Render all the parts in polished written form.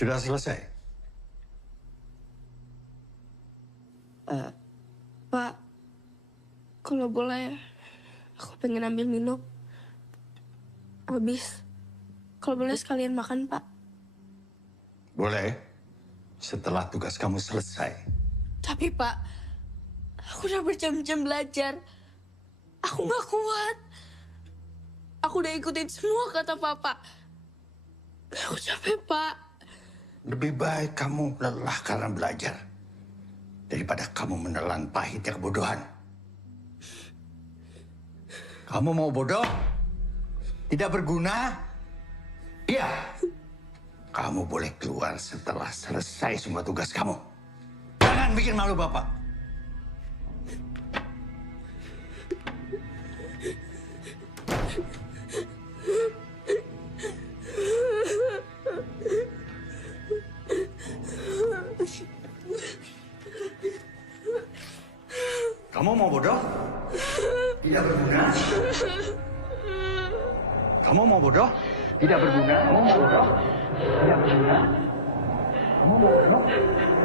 Sudah selesai? Pak, kalau boleh, aku pengen ambil minum. Habis, kalau boleh sekalian makan, Pak. Boleh, setelah tugas kamu selesai. Tapi, Pak, aku udah berjam-jam belajar. Aku gak kuat. Aku udah ikutin semua kata Papa. Aku capek, Pak. Lebih baik kamu lelah karena belajar daripada kamu menelan pahitnya kebodohan. Kamu mau bodoh? Tidak berguna? Iya. Kamu boleh keluar setelah selesai semua tugas kamu. Jangan bikin malu Bapak. Kamu mau bodoh? Tidak berguna. Kamu mau bodoh? Tidak berguna. Kamu mau bodoh? Tidak berguna. Kamu mau bodoh?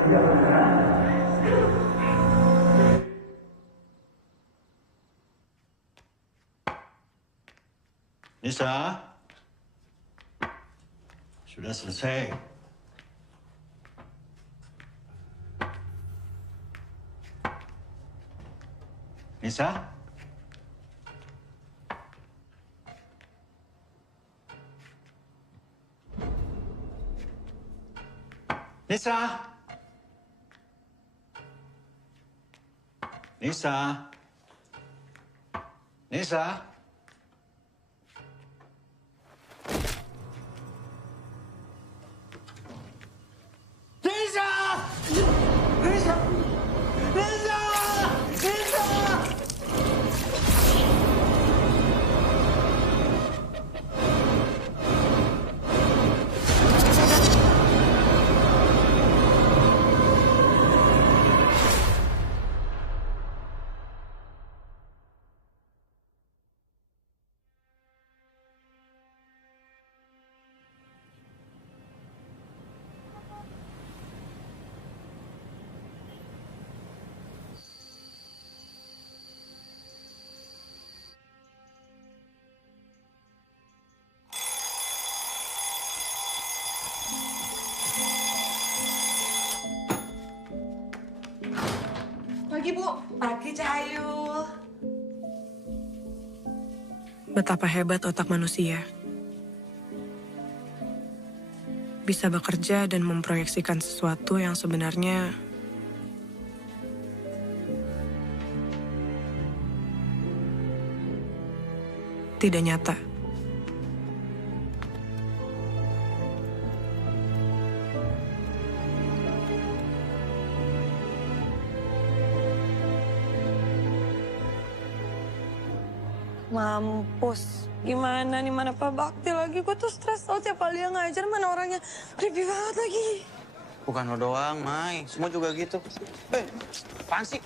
Tidak berguna. Nisa, sudah selesai. Nisa? Nisa? Nisa? Nisa? Nisa! Nisa! Nisa! Nisa! Pagi, Bu. Pagi, Cahayu. Betapa hebat otak manusia. Bisa bekerja dan memproyeksikan sesuatu yang sebenarnya tidak nyata. Mampus. Gimana nih, mana Pak Bakti lagi? Gue tuh stres tau tiap kali dia ngajar, mana orangnya creepy banget lagi. Bukan lo doang, Mai. Semua juga gitu. Apaan sih?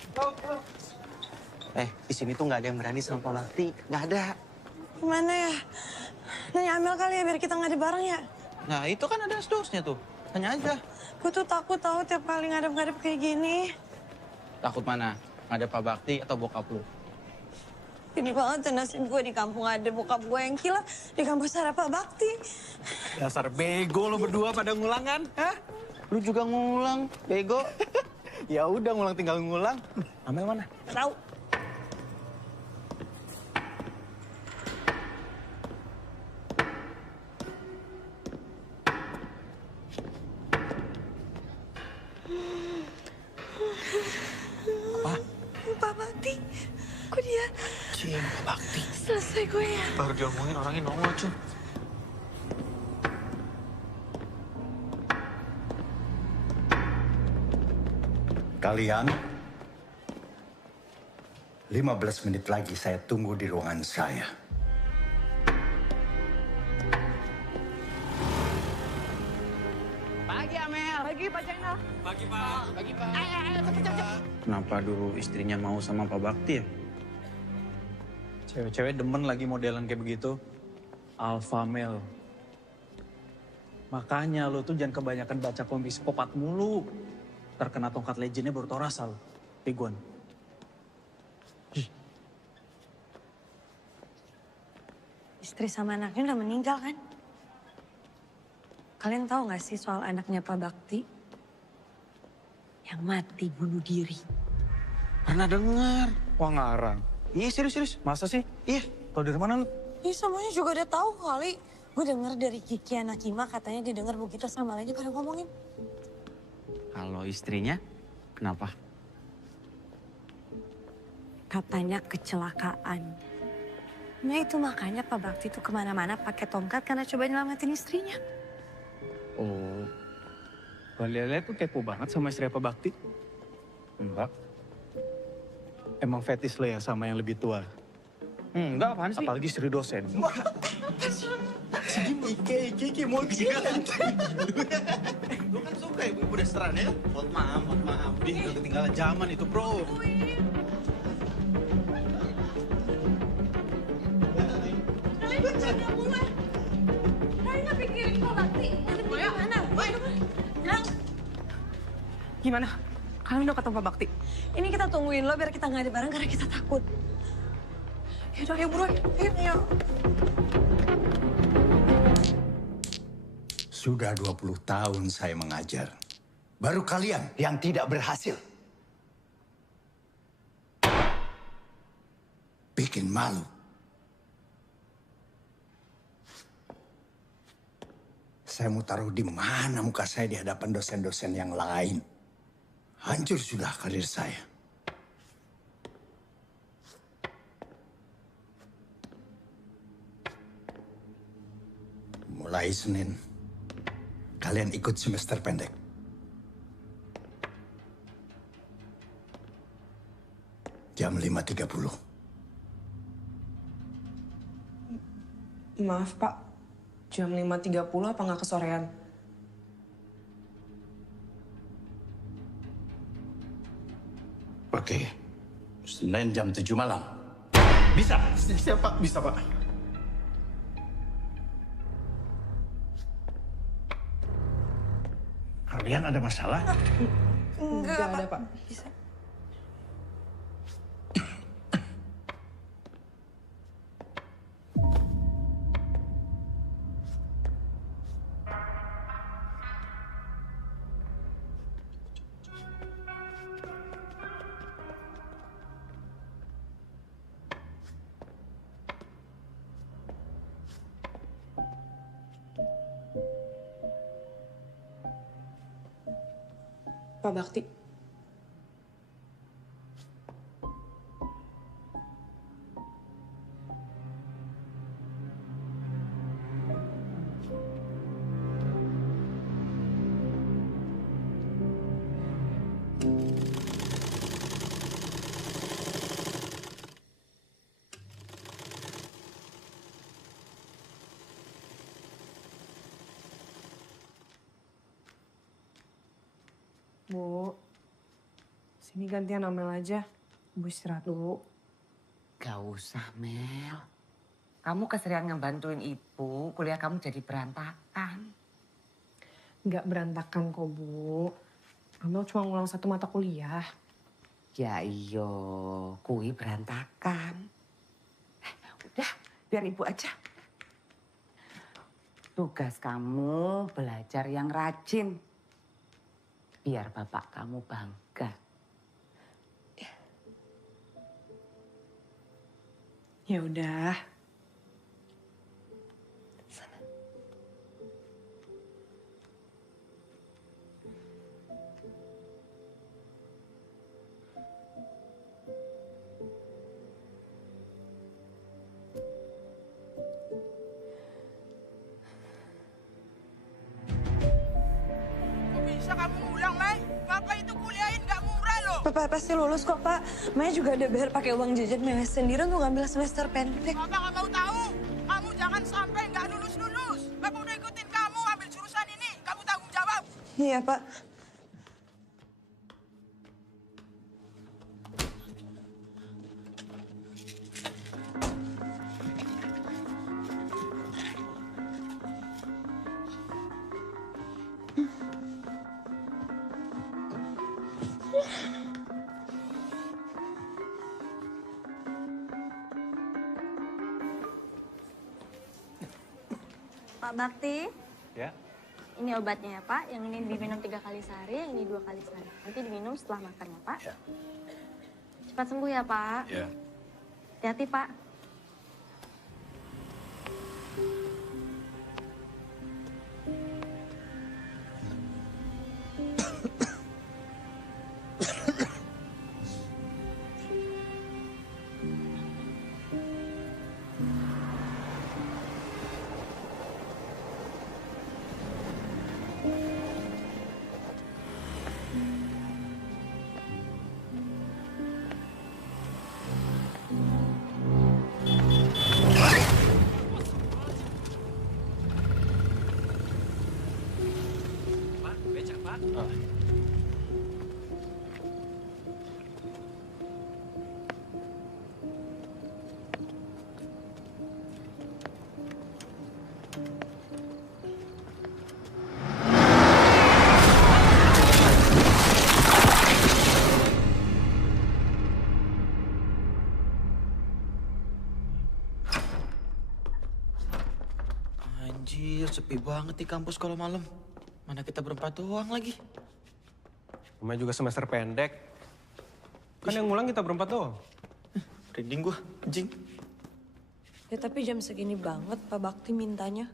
Di sini tuh nggak ada yang berani sama Pak Bakti. Nggak ada. Gimana ya? Nanya Amel kali ya, biar kita ngadu bareng ya. Nah, itu kan ada stosnya tuh. Tanya aja. Gue tuh takut tahu tiap kali ngadep-ngadep kayak gini. Takut mana? Nggak ada Pak Bakti atau bokap lu? Ini banget tuh nasib gue di kampung ada bokap gue yang kilat, di kampus ada Pak Bakti. Dasar bego lo berdua pada ngulang kan? Hah? Lu juga ngulang, bego. Ya udah ngulang tinggal ngulang. Amel mana? Tahu. Apa? Pak Bakti. Kok dia Pak Bakti. selesai gue ya? Baru diomongin orangnya nongol, cuy. Kalian, 15 menit lagi saya tunggu di ruangan saya. Pagi Amel. Pagi Pak Channel. Pagi, Pak. Pagi Pak. Ayo cepet. Kenapa dulu istrinya mau sama Pak Bakti ya? Cewek-cewek demen lagi modelan kayak begitu. Alpha male. Makanya lo tuh jangan kebanyakan baca komik psikopat mulu. Terkena tongkat legendnya baru tau rasa lo. Pegon. Istri sama anaknya udah meninggal kan? Kalian tahu gak sih soal anaknya Pak Bakti? Yang mati bunuh diri. Pernah dengar. Wah ngarang. Iya serius. Masa sih? Iya. Tau dari mana lu? Ini semuanya juga udah tahu kali. Gue denger dari Kiki anak Kima katanya dia denger begitu sama lainnya pada ngomongin. Kalau istrinya, kenapa? Katanya kecelakaan. Nah itu makanya Pak Bakti tuh kemana-mana pakai tongkat karena coba nyelamatin istrinya. Oh. Kalian tuh kepo banget sama istri apa Bakti? Enggak. Emang fetis lo ya sama yang lebih tua? Enggak, apaan sih? Apalagi istri dosen. Wah, Iki, mau ketinggalan. Lu kan suka ibu restoran ya? Mohon maaf. Dia udah ketinggalan zaman itu, bro. Gimana? Kalian udah ketemu Pak Bakti? Ini kita tungguin lo biar kita nggak ada bareng karena kita takut. Yaudah, ayo bro. Ayo. Sudah 20 tahun saya mengajar. Baru kalian yang tidak berhasil. Bikin malu. Saya mau taruh di mana muka saya di hadapan dosen-dosen yang lain. Hancur sudah karir saya. Mulai Senin, kalian ikut semester pendek. Jam 5.30. Maaf Pak, jam 5.30 apa nggak kesorean? Oke, Senin jam 7 malam. Bisa, siapa? Bisa, Pak. Kalian ada masalah? Enggak ada Pak. Bisa. Pak Bakti. Bu, sini gantian Amel aja. Bu istirahat dulu. Gak usah, Mel. Kamu keserian ngebantuin ibu, kuliah kamu jadi berantakan. Nggak berantakan kok, Bu. Amel cuma ngulang 1 mata kuliah. Ya iyo, kui berantakan. Udah, biar ibu aja. Tugas kamu belajar yang rajin. Biar bapak kamu bangga. Ya udah. Kok bisa kamu ngulang, Mai? Papa itu kuliahin nggak murah loh. Papa pasti lulus kok, Pak. Maya juga ada bayar pakai uang jajan Maya sendiri untuk ngambil semester pendek. Papa nggak mau tahu. Kamu jangan sampai nggak lulus-lulus. Papa udah ikutin kamu ambil jurusan ini. Kamu tanggung jawab. Iya, Pak. Pak Bakti, Ya. ini obatnya ya Pak. Yang ini diminum 3 kali sehari, yang ini 2 kali sehari. Nanti diminum setelah makan ya Pak. Ya. Cepat sembuh ya Pak. Ya. Hati-hati Pak. Anjir, sepi banget di kampus kalau malam. Mana kita berempat doang lagi. Namanya juga semester pendek. Kan yang ngulang kita berempat doang. Rinding gua, anjing. Ya tapi jam segini banget Pak Bakti mintanya.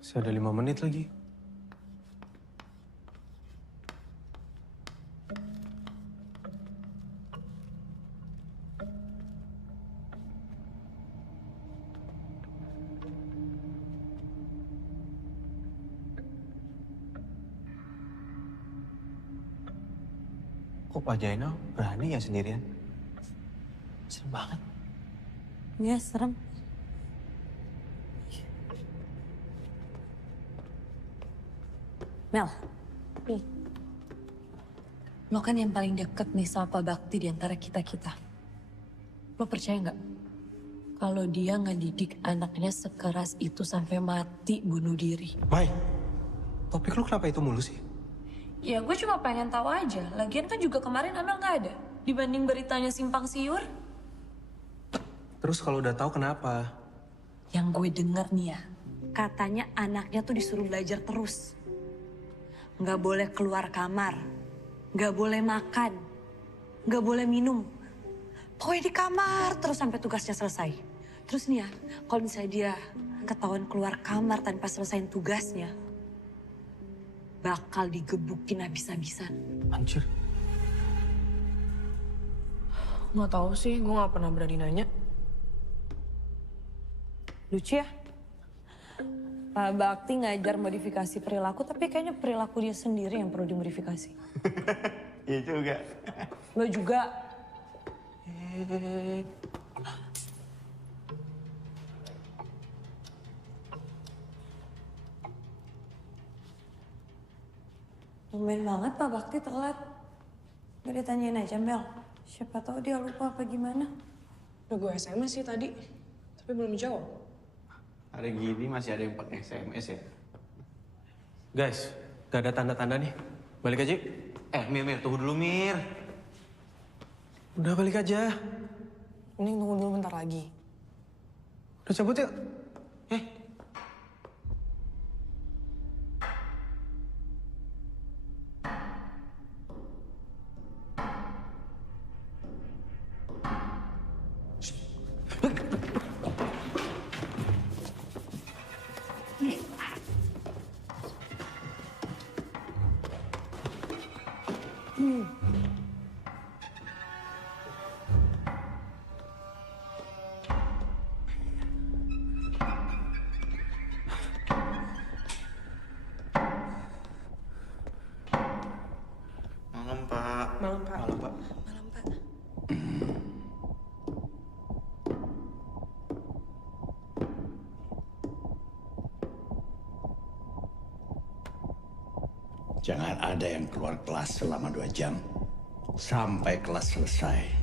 Masih ada 5 menit lagi. Kok Pak Jainal berani ya sendirian? Serem banget. Iya serem. Mel, nih. Lo kan yang paling deket nih sama Pak Bakti di antara kita-kita. Lo percaya nggak? Kalau dia ngedidik anaknya sekeras itu sampai mati bunuh diri. Mai, topik lu kenapa itu mulu sih? Ya gue cuma pengen tahu aja. Lagian kan juga kemarin Amel nggak ada. Dibanding beritanya simpang siur. Terus kalau udah tahu kenapa? Yang gue denger nih ya. Katanya anaknya tuh disuruh belajar terus. Nggak boleh keluar kamar. Nggak boleh makan. Nggak boleh minum. Pokoknya di kamar terus sampai tugasnya selesai. Terus nih ya, kalau misalnya dia ketahuan keluar kamar tanpa selesaiin tugasnya, bakal digebukin habis-habisan. Anjir. Nggak tahu sih, gue nggak pernah berani nanya. Lucu ya? Pak Bakti ngajar modifikasi perilaku, tapi kayaknya perilaku dia sendiri yang perlu dimodifikasi. Iya juga. Lo juga. Tumben banget Pak Bakti telat. Gak ditanyain aja Mel. Siapa tahu dia lupa apa gimana. Udah gue SMS sih tadi, tapi belum jawab. Hari gini masih ada yang pakai SMS ya? Guys, gak ada tanda-tanda nih. Balik aja. Mir, tunggu dulu, Mir. Udah balik aja. Mending tunggu dulu bentar lagi. Udah cabut yuk. Malam, Pak. Malam Pak. Malam, Pak. Malam Pak. Jangan ada yang keluar kelas selama 2 jam. Sampai kelas selesai.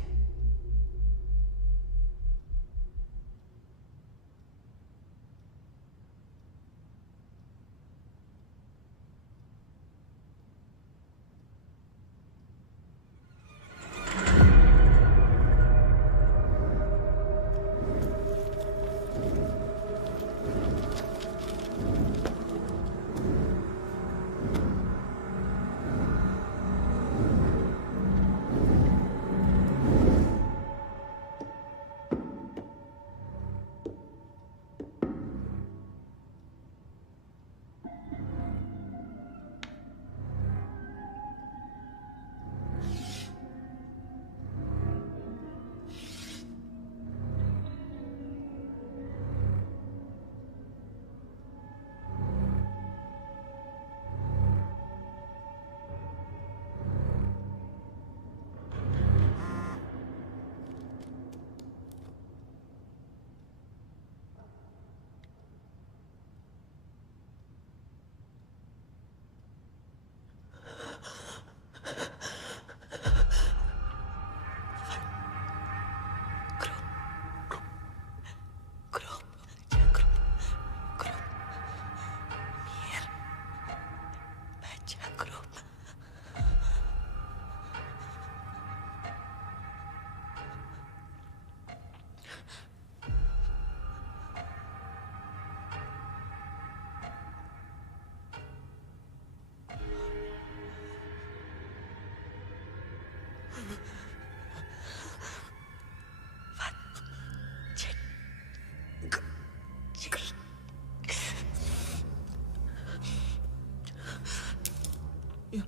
Ya,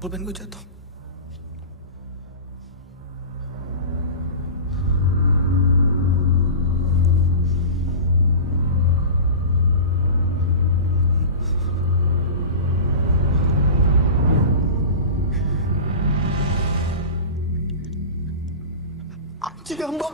pulpen gue jatuh. Cigambak.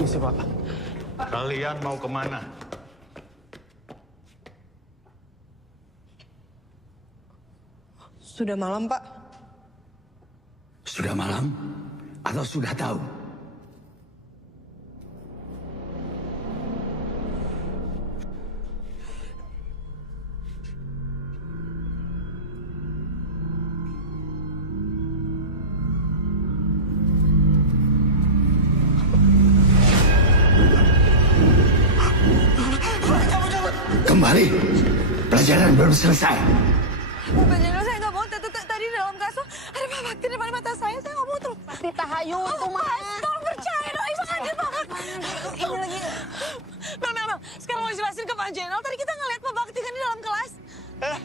Misi, Pak. Kalian mau kemana? Sudah malam, Pak. Sudah malam atau sudah tahu? Kembali, pelajaran belum selesai. Pak Jenderal, saya nggak mau. Tadi di dalam kelas tuh ada Pak Bakti di depan mata saya nggak mau terus. Pasti tahayu tuh, Mah. Tolong percaya dong, Ibu kaget banget. Ini lagi. Mel, sekarang mau jelasin ke Pak Jenderal. Tadi kita ngeliat Pak Bakti kan di dalam kelas. Ada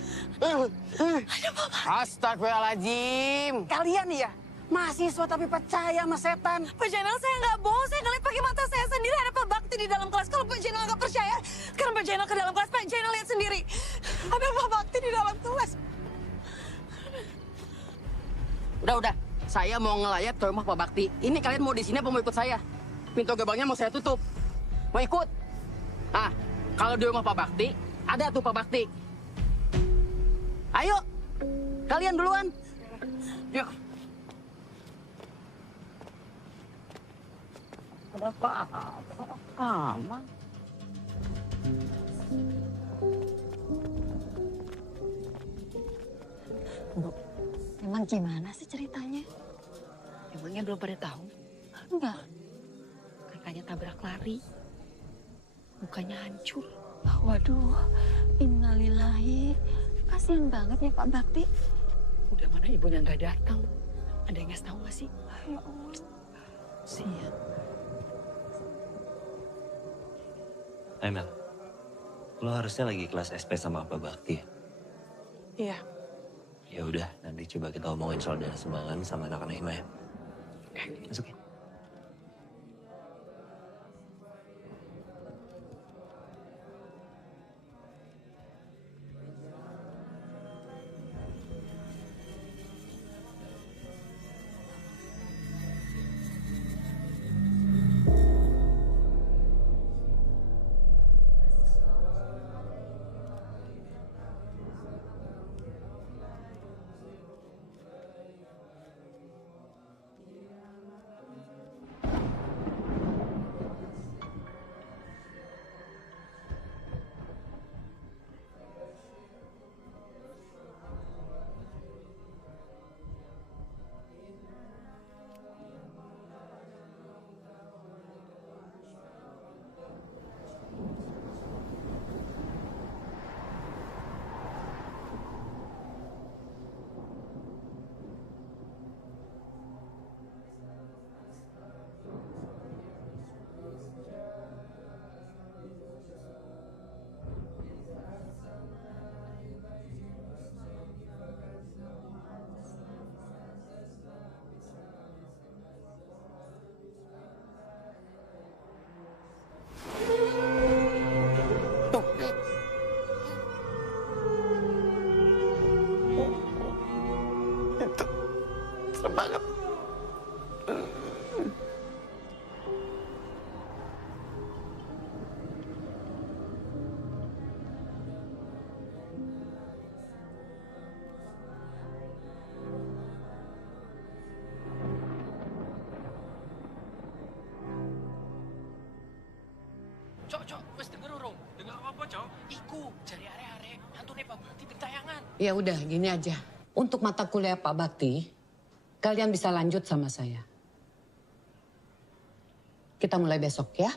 Pak Bakti. Astagfirullahaladzim. Kalian ya, mahasiswa tapi percaya sama setan. Pak Jenderal, saya nggak bohong. Saya ngeliat pakai mata saya sendiri ada Pak Bakti di dalam kelas. Kalau Pak Jenderal nggak percaya, sekarang Pak Jenderal ke dalam kelas. Pak Jenderal lihat sendiri. Ada Pak Bakti di dalam kelas. Udah. Saya mau ngelayat ke rumah Pak Bakti. Ini kalian mau di sini apa mau ikut saya? Pintu gerbangnya mau saya tutup. Mau ikut? Ah, kalau di rumah Pak Bakti, ada tuh Pak Bakti. Ayo, kalian duluan. Yuk. Ada apa-apa? Aman. Bu, emang gimana sih ceritanya? Emangnya belum pada tahu? Enggak. Kakaknya tabrak lari. Mukanya hancur. Waduh, innalillahi. Kasihan banget ya Pak Bakti. Udah mana ibunya nggak datang. Ada yang ngasih tahu nggak sih? Ya Allah. Sian. Hai Mel, lo harusnya lagi kelas SP sama Pak Bakti ya? Iya. Ya udah, nanti coba kita omongin soal dana sumbangan sama anak-anak Hima ya. Masuk ya. Banget. Cok, wes denger urung? Dengar apa, Cok? Iku, jari are-are, hantune Pak Bakti gentayangan. Ya udah, gini aja. Untuk mata kuliah Pak Bakti, kalian bisa lanjut sama saya. Kita mulai besok ya.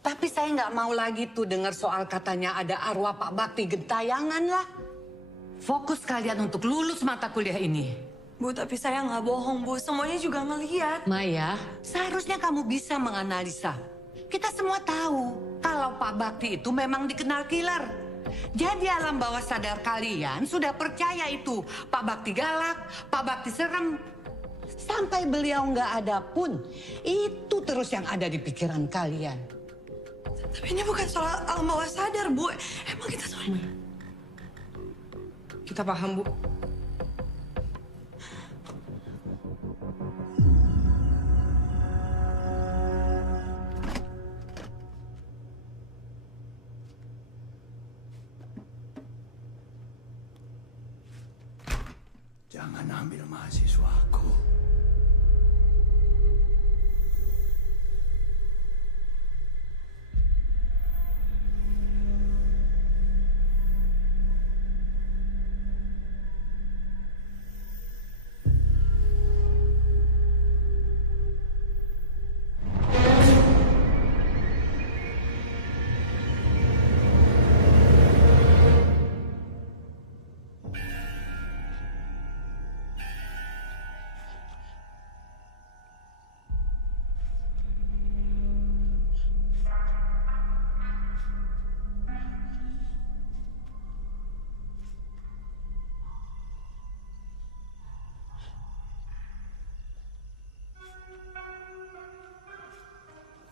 Tapi saya nggak mau lagi tuh dengar soal katanya ada arwah Pak Bakti gentayangan lah. Fokus kalian untuk lulus mata kuliah ini. Bu, tapi saya nggak bohong, Bu. Semuanya juga ngelihat. Maya, seharusnya kamu bisa menganalisa. Kita semua tahu kalau Pak Bakti itu memang dikenal killer. Jadi alam bawah sadar kalian sudah percaya itu. Pak Bakti galak, Pak Bakti serem. Sampai beliau nggak ada pun, itu terus yang ada di pikiran kalian. Tapi ini bukan soal alam bawah sadar, Bu. Emang kita soal... Kita paham, Bu. Jangan ambil mahasiswaku.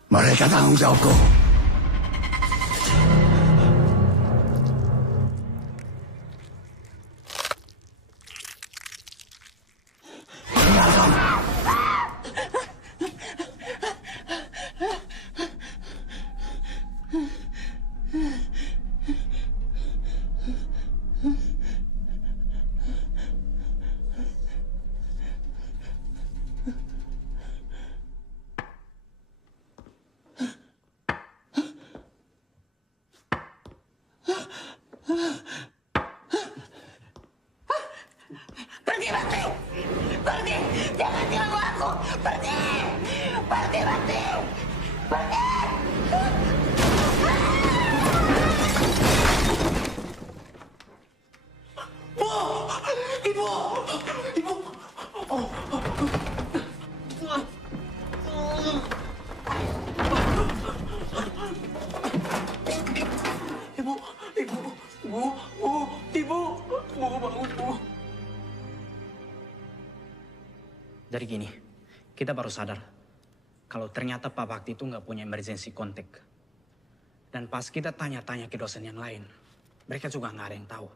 Mereka tanggung jawabku. Pergi, Bakti! Pergi! Jangan ganggu aku! Pergi! Pergi, Bakti! Pergi! Bu! Ibu! Ibu! Oh. Ibu! Ibu! Bu! Bu! Ibu! Bu, bangun, Bu! Jadi gini, kita baru sadar kalau ternyata Pak Bakti itu nggak punya emergency contact. Dan pas kita tanya-tanya ke dosen yang lain, mereka juga nggak ada yang tahu.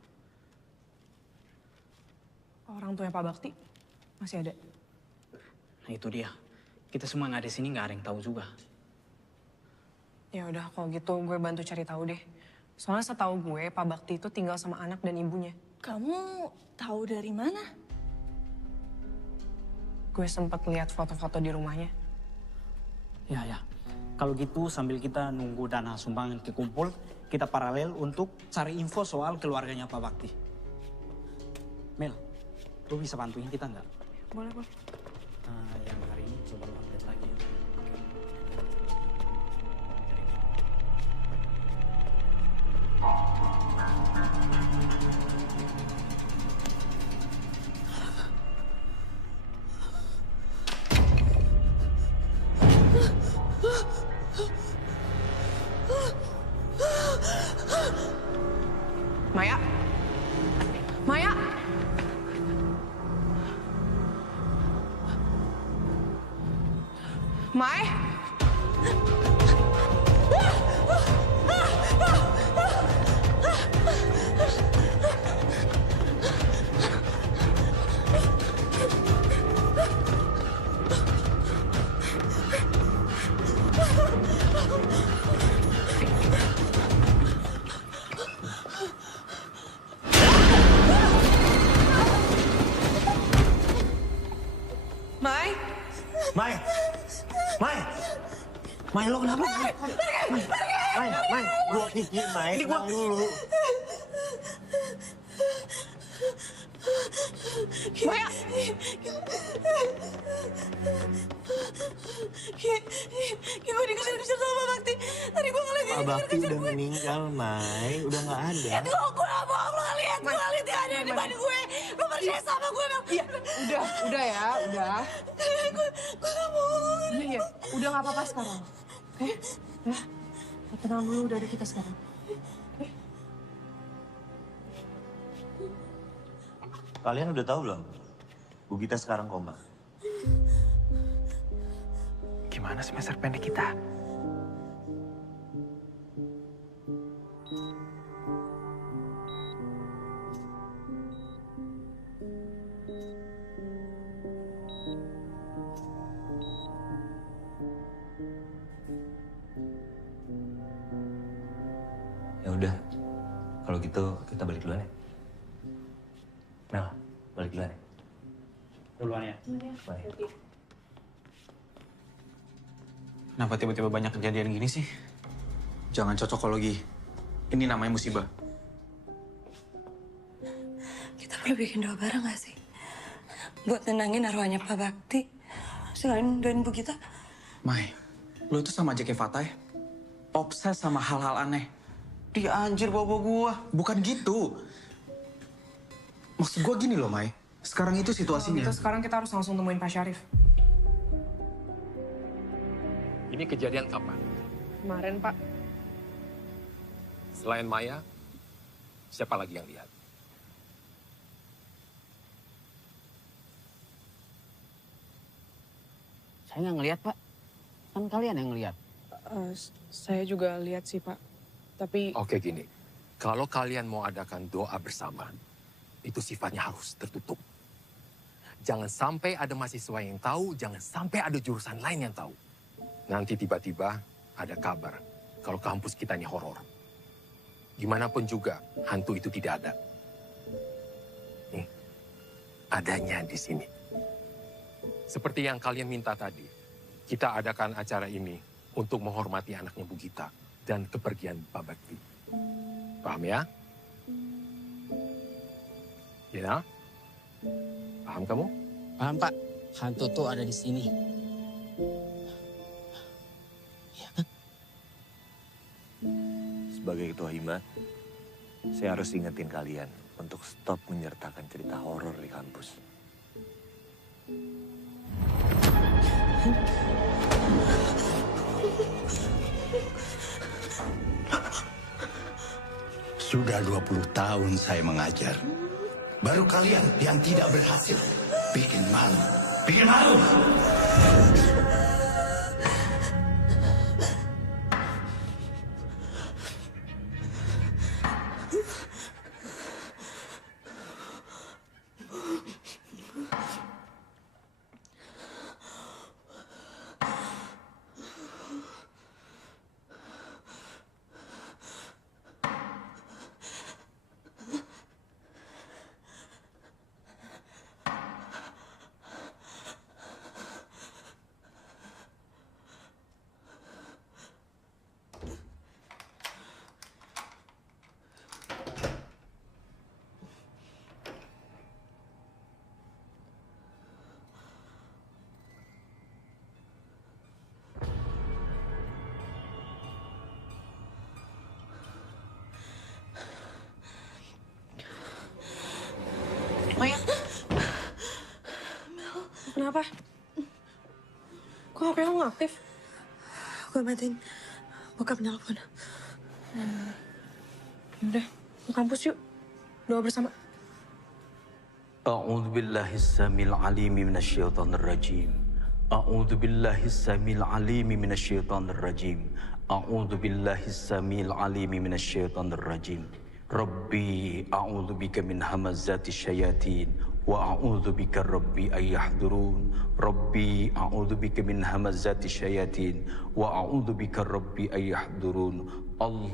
Orang tuanya Pak Bakti masih ada. Nah itu dia, kita semua nggak ada di sini nggak ada yang tahu juga. Ya udah, kalau gitu gue bantu cari tahu deh. Soalnya setahu gue Pak Bakti itu tinggal sama anak dan ibunya. Kamu tahu dari mana? Gue sempat lihat foto-foto di rumahnya. Ya. Kalau gitu sambil kita nunggu dana sumbangan kekumpul, kita paralel untuk cari info soal keluarganya Pak Bakti. Mel, lu bisa bantuin kita nggak? Boleh. Yang hari ini coba lu update lagi ya. Maya? Maya? Mai? Mai! Mai! Mai! Mai, lo kenapa? Mai, gua kiki, Mai. Tenang dulu. Maya! Gue dikejar-kejar sama Pak Bakti. Tadi gue ngeliat dia Pak Bakti dikejar-kejar udah gue. meninggal, Mai. Udah nggak ada. Itu gue gak bohong, lo ngeliat. Gue ngeliat dia ada di depan gue. Lo percaya sama gue, Mel. Iya, udah ya, udah. Gue gak bohong. Iya, udah nggak apa-apa sekarang. Oke? Ya, tenang dulu, udah ada kita sekarang. Kalian udah tahu belum? Bu Gita sekarang koma. Gimana semester pendek kita? Ya udah, kalau gitu kita balik duluan ya. Mel, balik duluan ya. Duluan ya. Baik. Kenapa tiba-tiba banyak kejadian gini sih? Jangan cocokologi. Ini namanya musibah. Kita perlu bikin doa bareng gak sih? Buat nenangin arwahnya Pak Bakti. Selain doain Bu Gita. Mai, lu itu sama aja kayak Fatah ya. Obses sama hal-hal aneh. Dia anjir bawa gua. Bukan gitu. Maksud gua gini loh, Mai. Sekarang itu situasinya. Gitu, sekarang kita harus langsung temuin Pak Syarif. Ini kejadian kapan? Kemarin, Pak. Selain Maya, siapa lagi yang lihat? Saya nggak ngelihat, Pak. Kan kalian yang ngelihat. Saya juga lihat sih, Pak. Tapi... Oke, gini. Kalau kalian mau adakan doa bersama, itu sifatnya harus tertutup. Jangan sampai ada mahasiswa yang tahu, jangan sampai ada jurusan lain yang tahu. Nanti tiba-tiba ada kabar kalau kampus kita ini horor. Gimana pun juga, hantu itu tidak ada. Nih, adanya di sini. Seperti yang kalian minta tadi, kita adakan acara ini untuk menghormati anaknya Bu Gita dan kepergian Pak Bakti. Paham ya? Ya? Paham kamu? Paham, Pak. Hantu tuh ada di sini. Sebagai ketua hima, saya harus ingetin kalian untuk stop menyertakan cerita horor di kampus. Sudah 20 tahun saya mengajar. Baru kalian yang tidak berhasil. Bikin malu. Bikin malu! Maya. Kenapa? Kok HP lo nggak aktif? Gue matiin bokap nelfon. Udah, ke kampus yuk. Doa bersama. أعوذ بالله السميع العليم من الشيطان الرجيم أعوذ بالله السميع العليم من الشيطان الرجيم أعوذ بالله السميع العليم من الشيطان الرجيم ربي أعوذ بك من همزات الشياطين وأعوذ بك ربي أن يحضرون ربي أعوذ بك من همزات الشياطين وأعوذ بك ربي أن يحضرون الله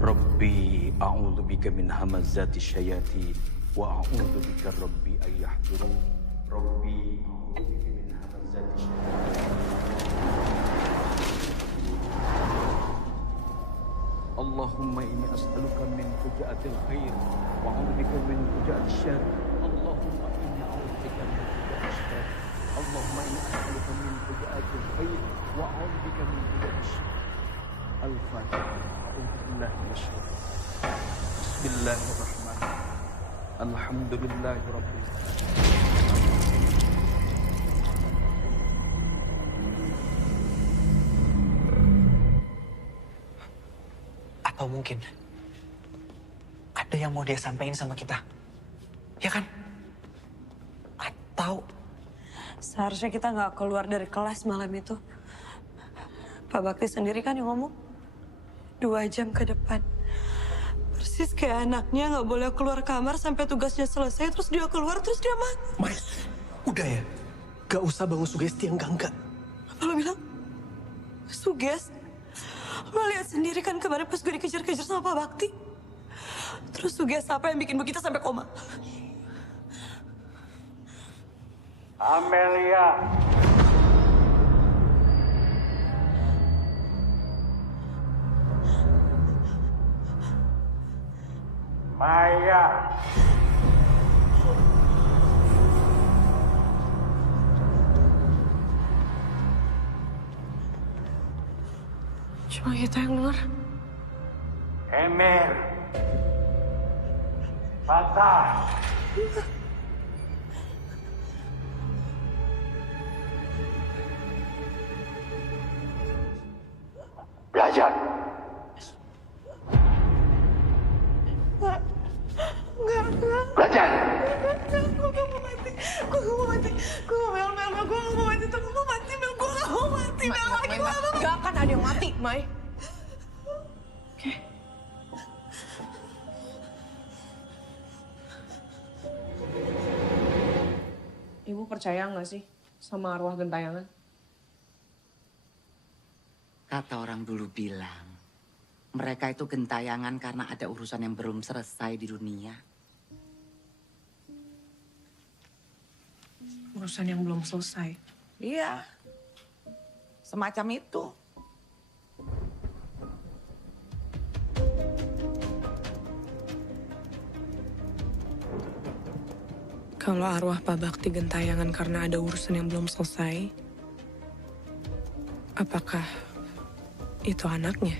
ربي أعوذ بك من همزات الشياطين وأعوذ بك ربي أن يحضرون ربي أعوذ بك من همزات الشياطين Allahumma inni as'aluka min fujaatil khair wa a'udzubika min fujaatis syarr. Allahumma inni a'udzubika min fujaatis syarr. Allahumma inni as'aluka min fujaatil khair wa a'udzubika min fujaatis syarr. Al-Fatihah. A'udzubillahi minasyaitonir rajim. Bismillahirrahmanirrahim. Alhamdulillahirabbil alamin. Atau mungkin ada yang mau dia sampaikan sama kita. Ya kan? Atau Seharusnya kita nggak keluar dari kelas malam itu. Pak Bakti sendiri kan yang ngomong. 2 jam ke depan. Persis kayak anaknya nggak boleh keluar kamar sampai tugasnya selesai. Terus dia keluar, terus dia mati. Mai, udah ya. Gak usah bangun sugesti yang enggak. Apa lo bilang? Suges? Lo lihat sendiri kan kemarin pas gue dikejar-kejar sama Pak Bakti. Terus suges apa yang bikin kita sampai koma? Amelia. Maya. Cuma kita yang denger. Emir. Fatah. Belajar. Enggak. Belajar. Gue gak mau mati. Gue gak mau mati. Gue gak mau Mel. Gue gak mau mati. Gue gak mau mati, Mel. Gue gak mau mati, Mel. Lagi gue gak mau. Gak akan ada yang mati, Mai. Oke. Ibu percaya nggak sih sama arwah gentayangan? Kata orang dulu bilang, mereka itu gentayangan karena ada urusan yang belum selesai di dunia. Urusan yang belum selesai. Iya, semacam itu. Kalau arwah Pak Bakti gentayangan karena ada urusan yang belum selesai, apakah itu anaknya?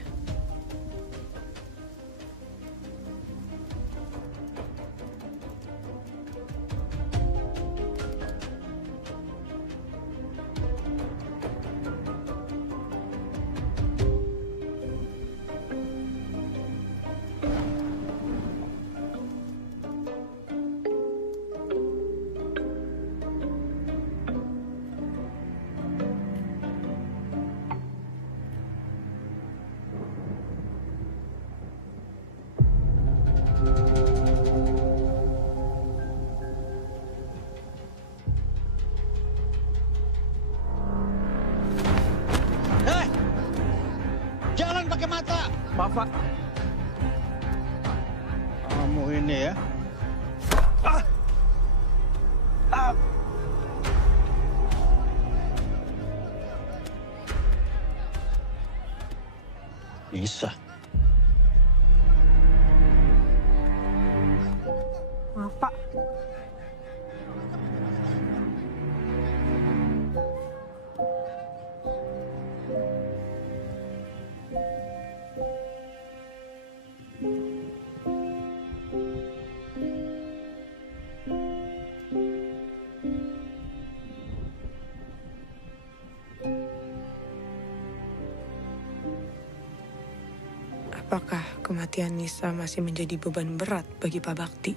Jalan pakai mata. Maaf, Pak. Kamu ini ya. Bisa. Maaf, Pak. Apakah kematian Nisa masih menjadi beban berat bagi Pak Bakti?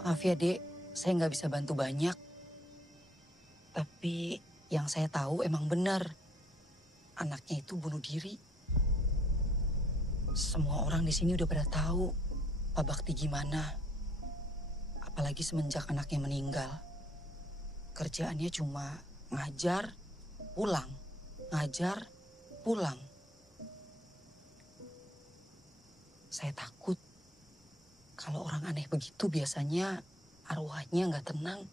Maaf ya, Dek. Saya nggak bisa bantu banyak. Tapi yang saya tahu emang benar. Anaknya itu bunuh diri. Semua orang di sini udah pada tahu Pak Bakti gimana. Apalagi semenjak anaknya meninggal. Kerjaannya cuma ngajar, pulang. Ngajar, pulang. Saya takut kalau orang aneh begitu biasanya arwahnya nggak tenang.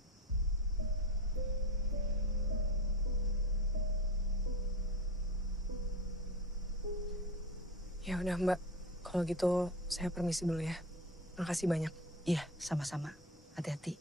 Ya udah Mbak, kalau gitu saya permisi dulu ya. Makasih banyak. Iya, sama-sama. Hati-hati.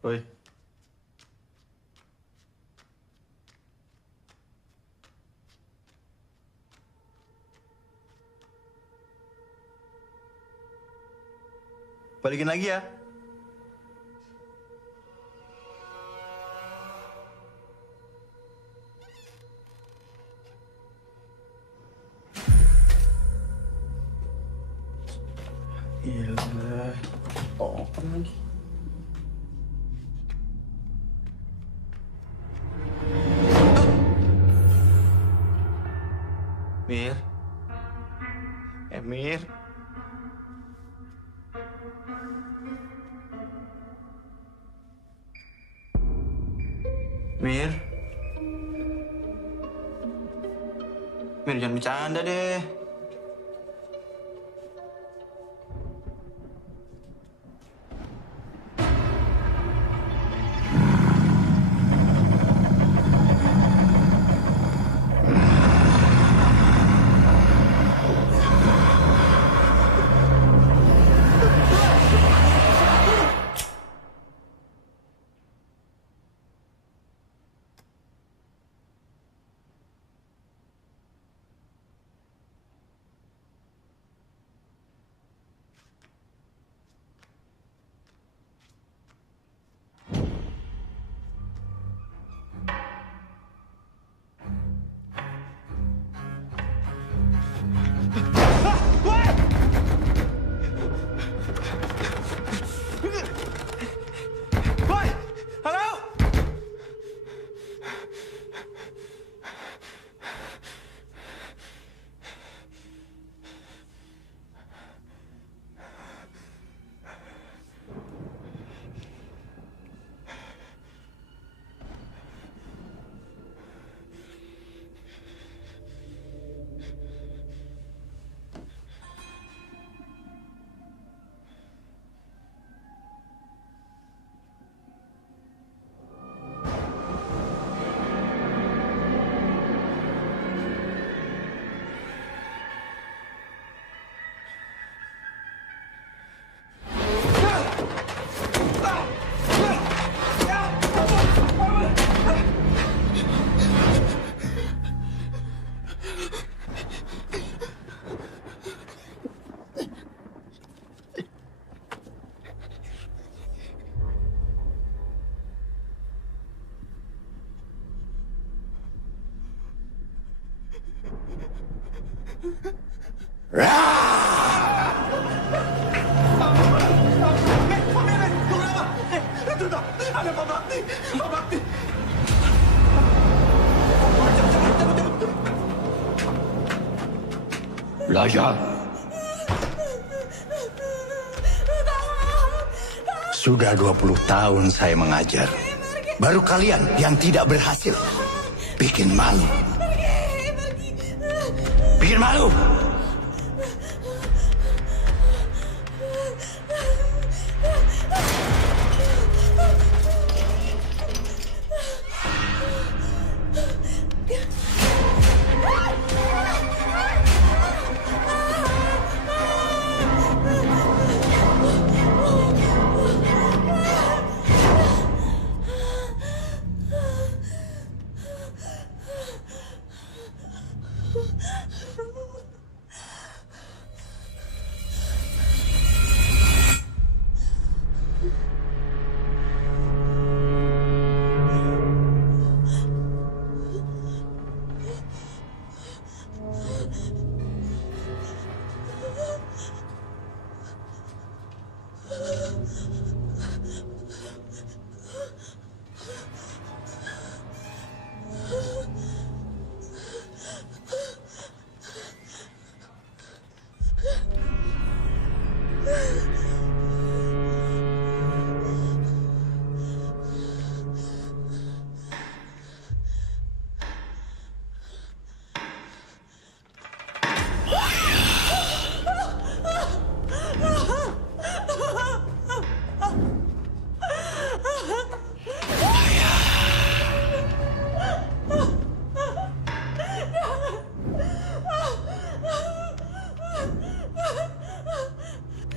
Oi. Balikin lagi ya. Gila. Oh, lagi. Mir. Mir. Mir. Mir, jangan bercanda deh. Ada Pak Bakti! Pak Bakti! Belajar. Sudah 20 tahun saya mengajar. Baru kalian yang tidak berhasil. Bikin malu. Bikin malu.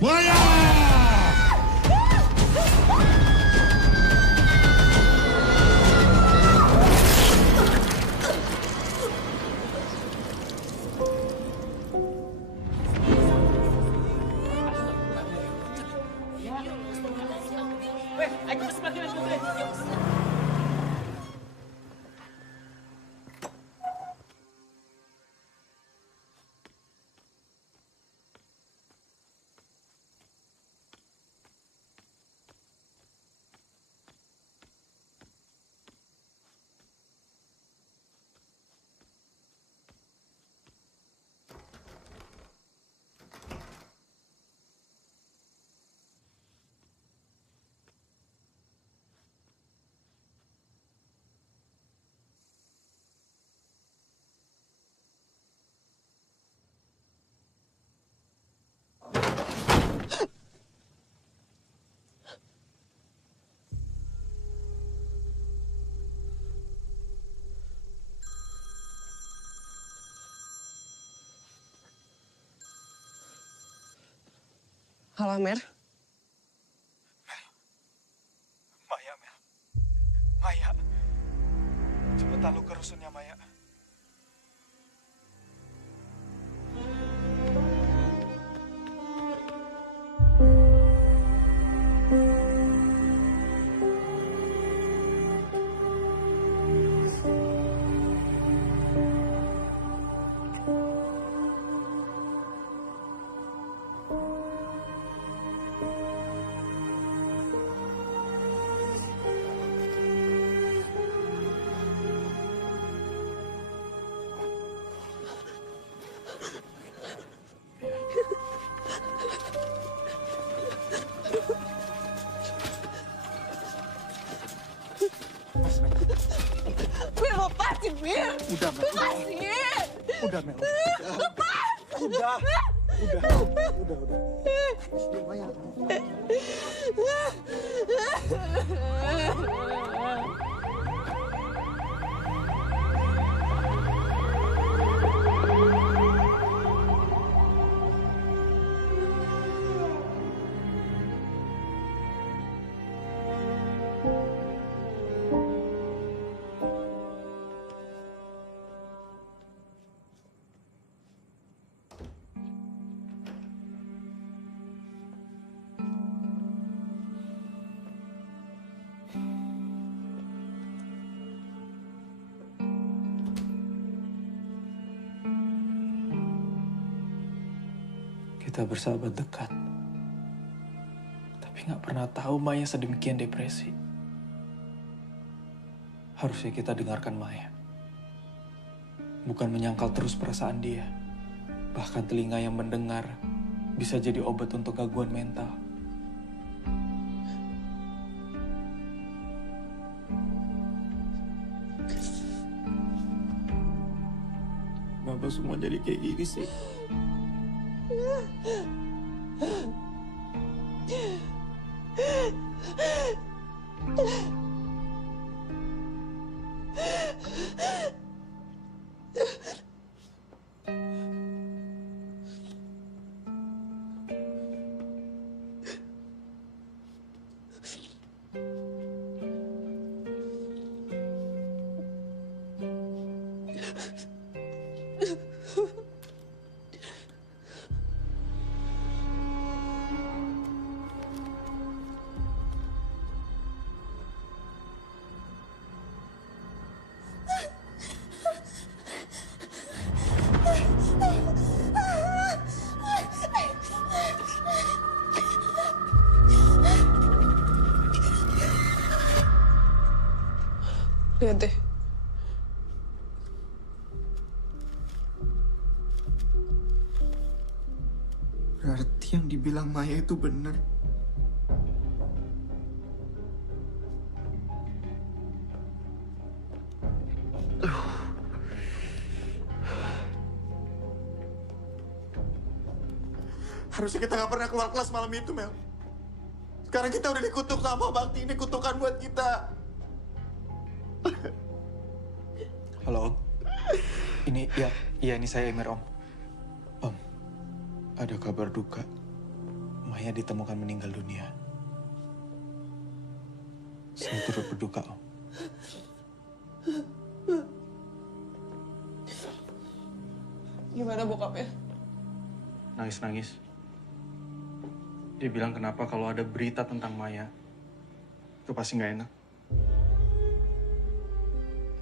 Maya! Halo, Mer. Maya, Mel. Maya. Cepetan lu ke rusunnya, Maya. Mir, lepasin, Mir. Udah, Mel. Lepasin. Udah, Mel. Lepas. Udah. Kita bersahabat dekat. Tapi nggak pernah tahu Maya sedemikian depresi. Harusnya kita dengarkan Maya. Bukan menyangkal terus perasaan dia. Bahkan telinga yang mendengar bisa jadi obat untuk gangguan mental. Kenapa semua jadi kayak gini sih? Lihat deh. Berarti yang dibilang Maya itu benar. Harusnya kita nggak pernah keluar kelas malam itu, Mel. Sekarang kita udah dikutuk sama Bakti. Ini kutukan buat kita. Halo Om. Ini saya Emir Om. Om, ada kabar duka. Maya ditemukan meninggal dunia. Saya turut berduka, Om. Gimana bokapnya? Nangis-nangis. Dia bilang kenapa kalau ada berita tentang Maya, itu pasti nggak enak.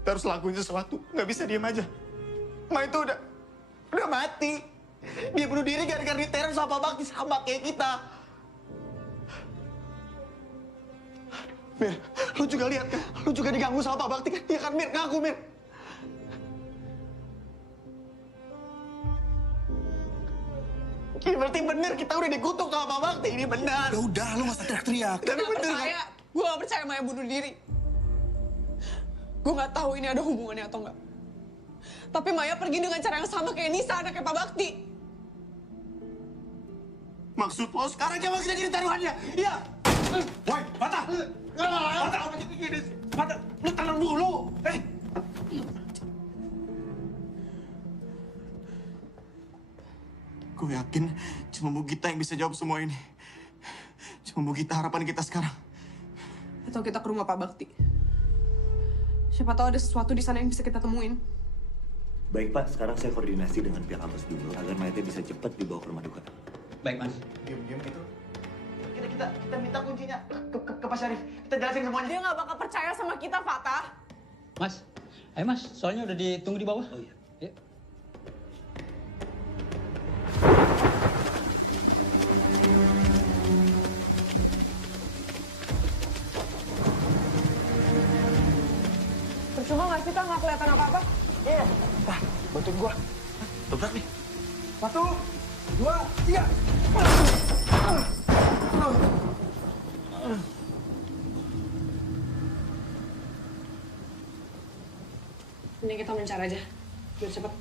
Kita harus lakuin sesuatu. Nggak bisa diem aja. Maya itu udah mati. Dia bunuh diri gara-gara diteror sama Pak Bakti sama kayak kita. Mir, lu juga lihat kan? Lu juga diganggu sama Pak Bakti kan? Iya kan, Mir? Ngaku, Mir. Ini berarti bener, kita udah dikutuk sama Pak Bakti. Ini benar. Ya udah, lu nggak usah teriak-teriak. Tapi bener kan? Gue gak percaya Maya bunuh diri. Gue gak tahu ini ada hubungannya atau enggak. Tapi Maya pergi dengan cara yang sama kayak Nisa, anaknya Pak Bakti. Maksud lo sekarang coba kita jadi taruhannya? Iya. Woi, Bata! Bata, apa jadi gini? Bata, lu tenang dulu. Gue yakin cuma Bu Gita yang bisa jawab semua ini. Cuma Bu Gita harapan kita sekarang. Atau kita ke rumah Pak Bakti. Siapa tahu ada sesuatu di sana yang bisa kita temuin. Baik Pak, sekarang saya koordinasi dengan pihak kampus dulu agar mayatnya bisa cepat dibawa ke rumah duka. Baik, Mas. Diam-diam gitu. Kita minta kuncinya ke Pak Syarif. Kita jelasin semuanya. Dia nggak bakal percaya sama kita, Fatah. Mas, ayo Mas, soalnya udah ditunggu di bawah. Oh iya. Yuk. Percuma nggak sih, Kak? Nggak kelihatan apa-apa? Iya. Nah, bantuin gua. Dobrak nih. 1, 2, 3. Ini kita mencari aja, biar cepet.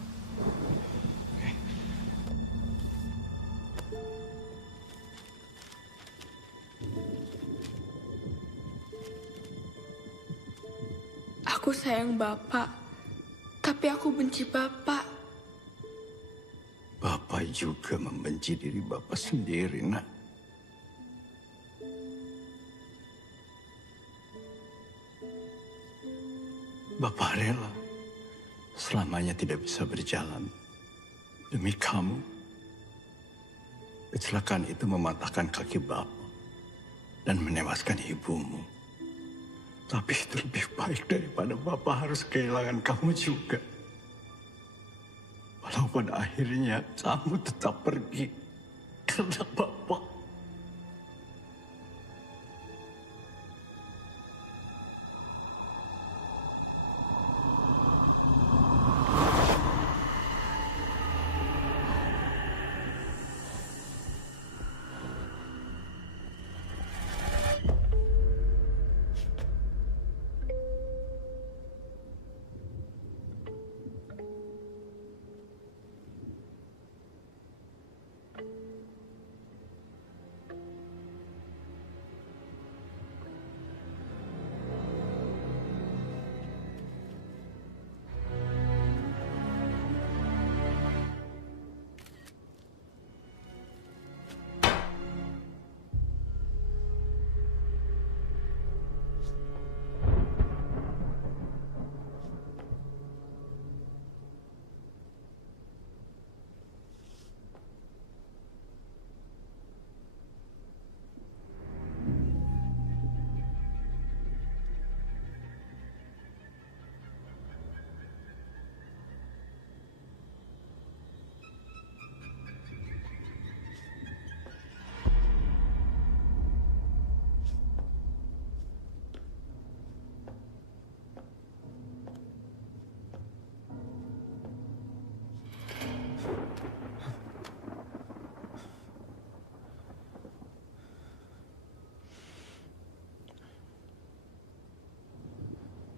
Aku sayang Bapak, tapi aku benci Bapak. Bapak juga membenci diri Bapak sendiri, nak. Bapak rela selamanya tidak bisa berjalan demi kamu. Kecelakaan itu mematahkan kaki Bapak dan menewaskan ibumu. Tapi itu lebih baik daripada Bapak harus kehilangan kamu juga. Walau pada akhirnya kamu tetap pergi karena Bapak.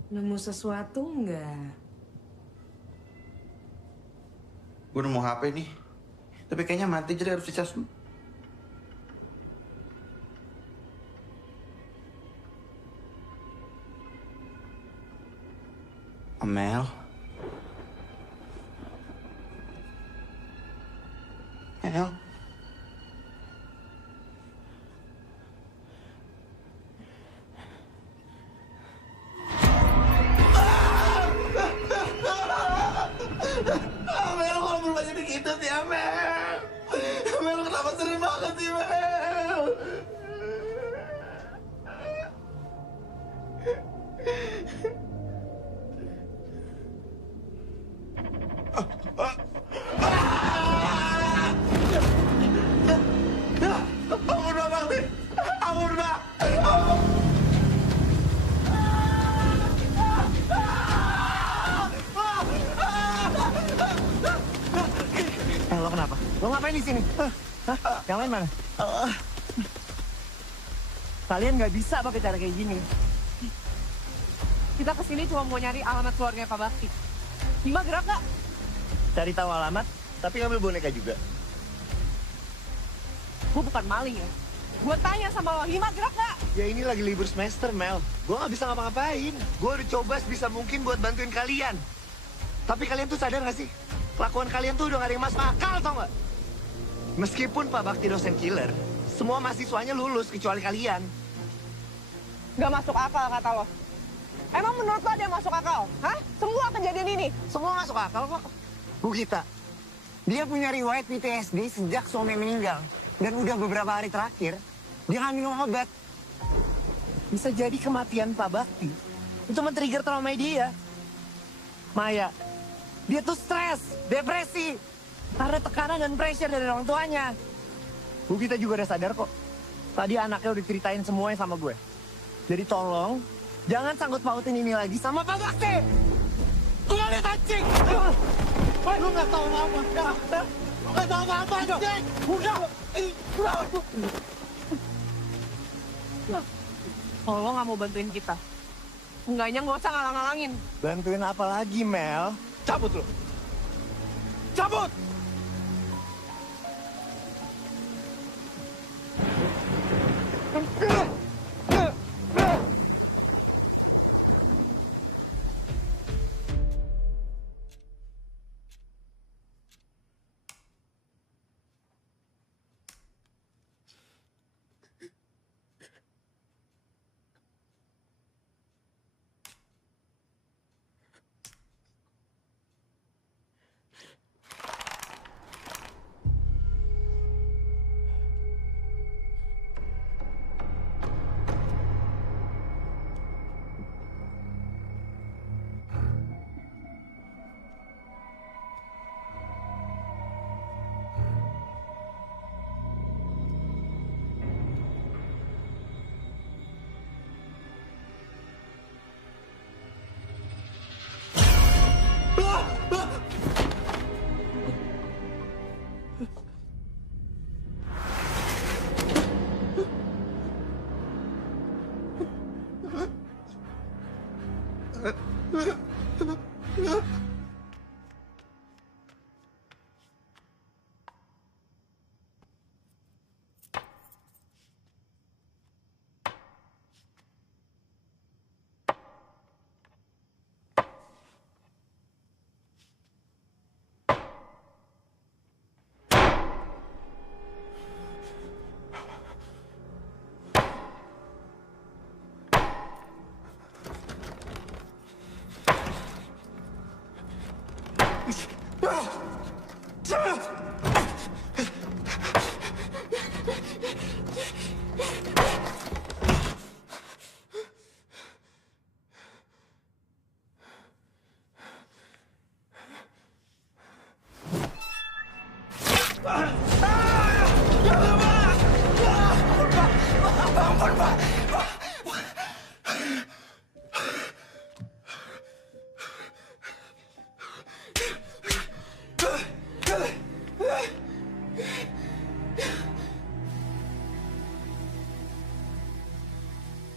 Nemu sesuatu nggak? Gue nemu HP nih. Tapi kayaknya mati jadi harus dicas dulu. Amel. Mel. Ampun, Pak Bakti. Ampun, Pak. Lo kenapa? Lo ngapain di sini? Yang lain mana? Kalian nggak bisa pakai cara kayak gini. Kita kesini cuma mau nyari alamat keluarganya Pak Bakti. Hima gerak nggak? Cari tahu alamat, tapi ngambil boneka juga. Gue bukan maling ya. Gue tanya sama lo, Hima gerak nggak? Ya ini lagi libur semester, Mel. Gue nggak bisa ngapa-ngapain. Gue udah coba sebisa mungkin buat bantuin kalian. Tapi kalian tuh sadar nggak sih? Kelakuan kalian tuh udah nggak ada yang masuk akal, tau nggak? Meskipun Pak Bakti dosen killer, semua mahasiswanya lulus kecuali kalian. Gak masuk akal kata lo. Emang menurut lo ada yang masuk akal? Hah? Semua kejadian ini? Semua masuk akal kok. Bu Gita, dia punya riwayat PTSD sejak suami meninggal. Dan udah beberapa hari terakhir, dia nggak minum obat. Bisa jadi kematian Pak Bakti itu men-trigger trauma dia. Maya, dia tuh stres, depresi, karena tekanan dan pressure dari orang tuanya. Bu Gita juga udah sadar kok. Tadi anaknya udah ceritain semuanya sama gue. Jadi tolong, jangan sangkut pautin ini lagi sama Pak Bakti. Gue liat anjing. Lu nggak tahu apa-apa. Lu nggak tahu apa-apa, anjing. Udah. Kalau lo nggak mau bantuin kita, enggaknya nggak usah ngalang-ngalangin. Bantuin apa lagi, Mel? Cabut lu. Cabut!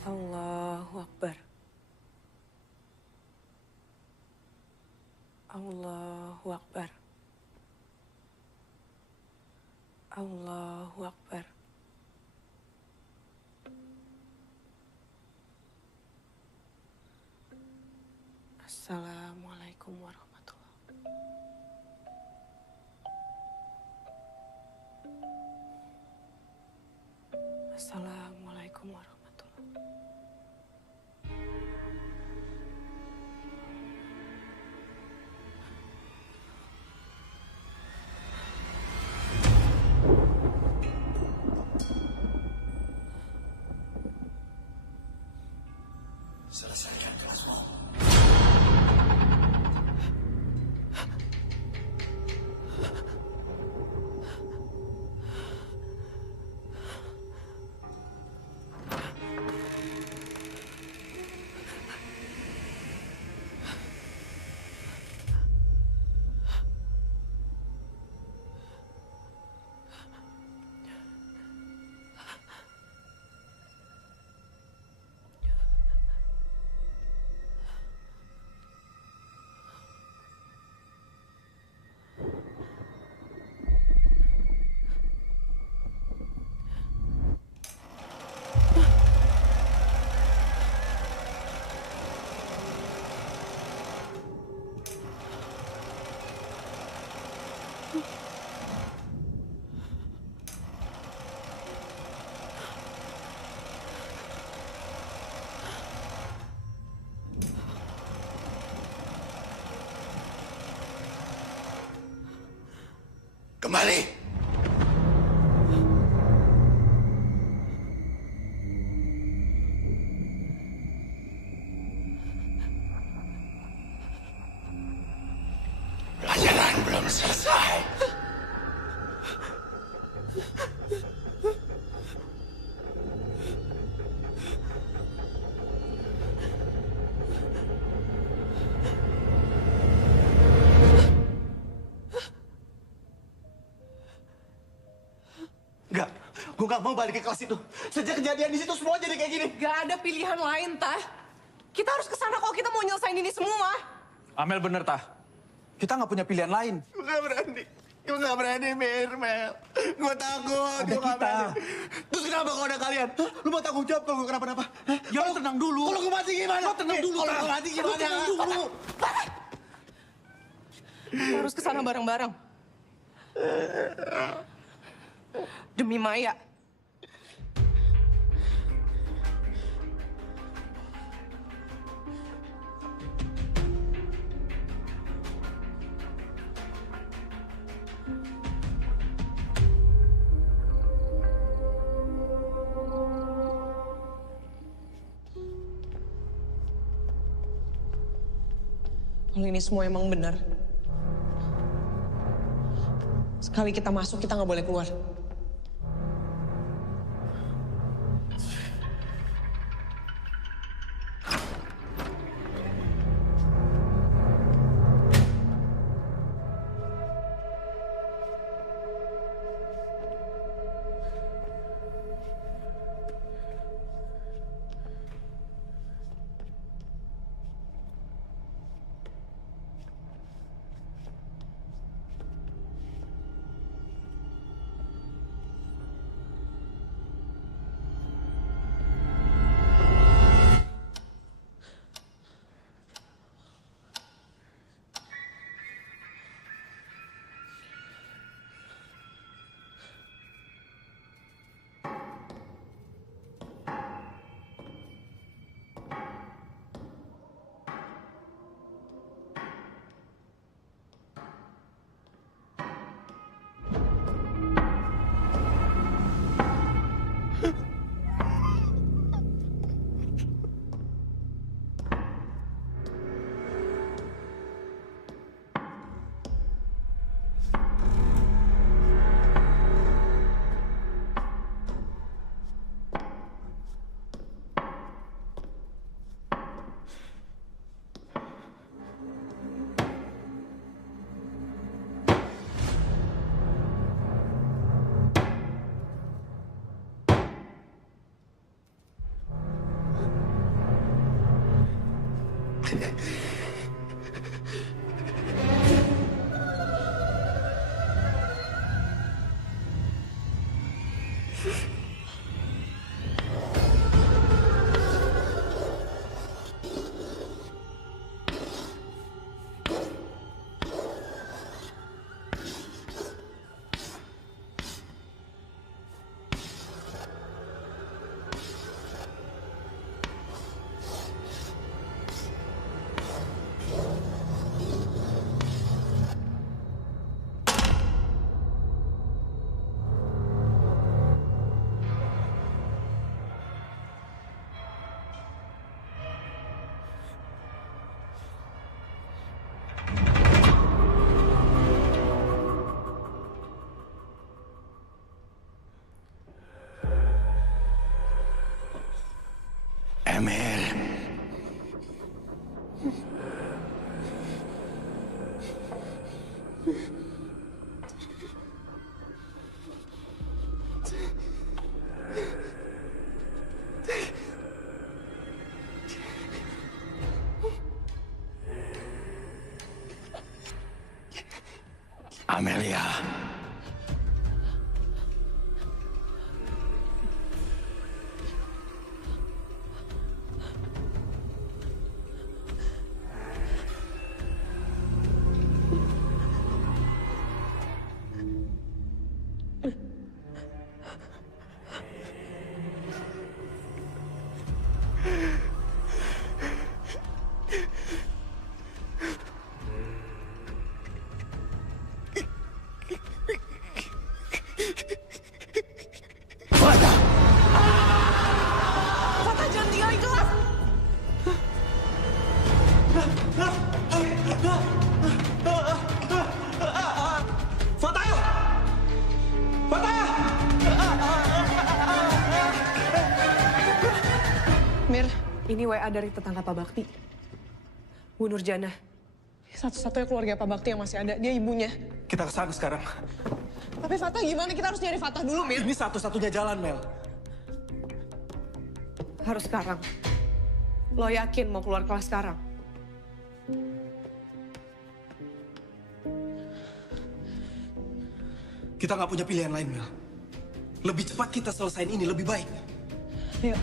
Allahu Akbar. Allahu Akbar. Allahu Akbar. Assalamualaikum warahmatullahi wabarakatuh. Assalamualaikum warahmatullahi wabarakatuh. Kembali. Pelajaran belum selesai. Enggak, gue gak mau balik ke kelas itu. Sejak kejadian di situ semua jadi kayak gini. Gak ada pilihan lain, Tah. Kita harus ke sana kalau kita mau nyelesain ini semua. Amel bener, Tah. Kita nggak punya pilihan lain. Gue gak berani. Gue gak berani, Mel. Gue takut. Ada Gue gak kita. berani. Terus kenapa kalau ada kalian? Hah? Lu mau tanggung jawab kalau gue kenapa-napa? Hah? Ya lo tenang dulu. Kalau gue mati gimana? Lo tenang dulu, Kalau Tah. gue mati Lo gimana? tenang dulu. Kita harus ke sana bareng-bareng. Demi Maya. Kalau ini semua emang benar, sekali kita masuk, kita nggak boleh keluar. Emil. Amelia. Ini WA dari tetangga Pak Bakti. Bu Nurjana. Satu-satunya keluarga Pak Bakti yang masih ada. Dia ibunya. Kita ke sana sekarang. Tapi Fatah gimana? Kita harus nyari Fatah dulu, Mil. Ini satu-satunya jalan, Mel. Harus sekarang. Lo yakin mau keluar kelas sekarang? Kita nggak punya pilihan lain, Mel. Lebih cepat kita selesaiin ini, lebih baik. Yuk.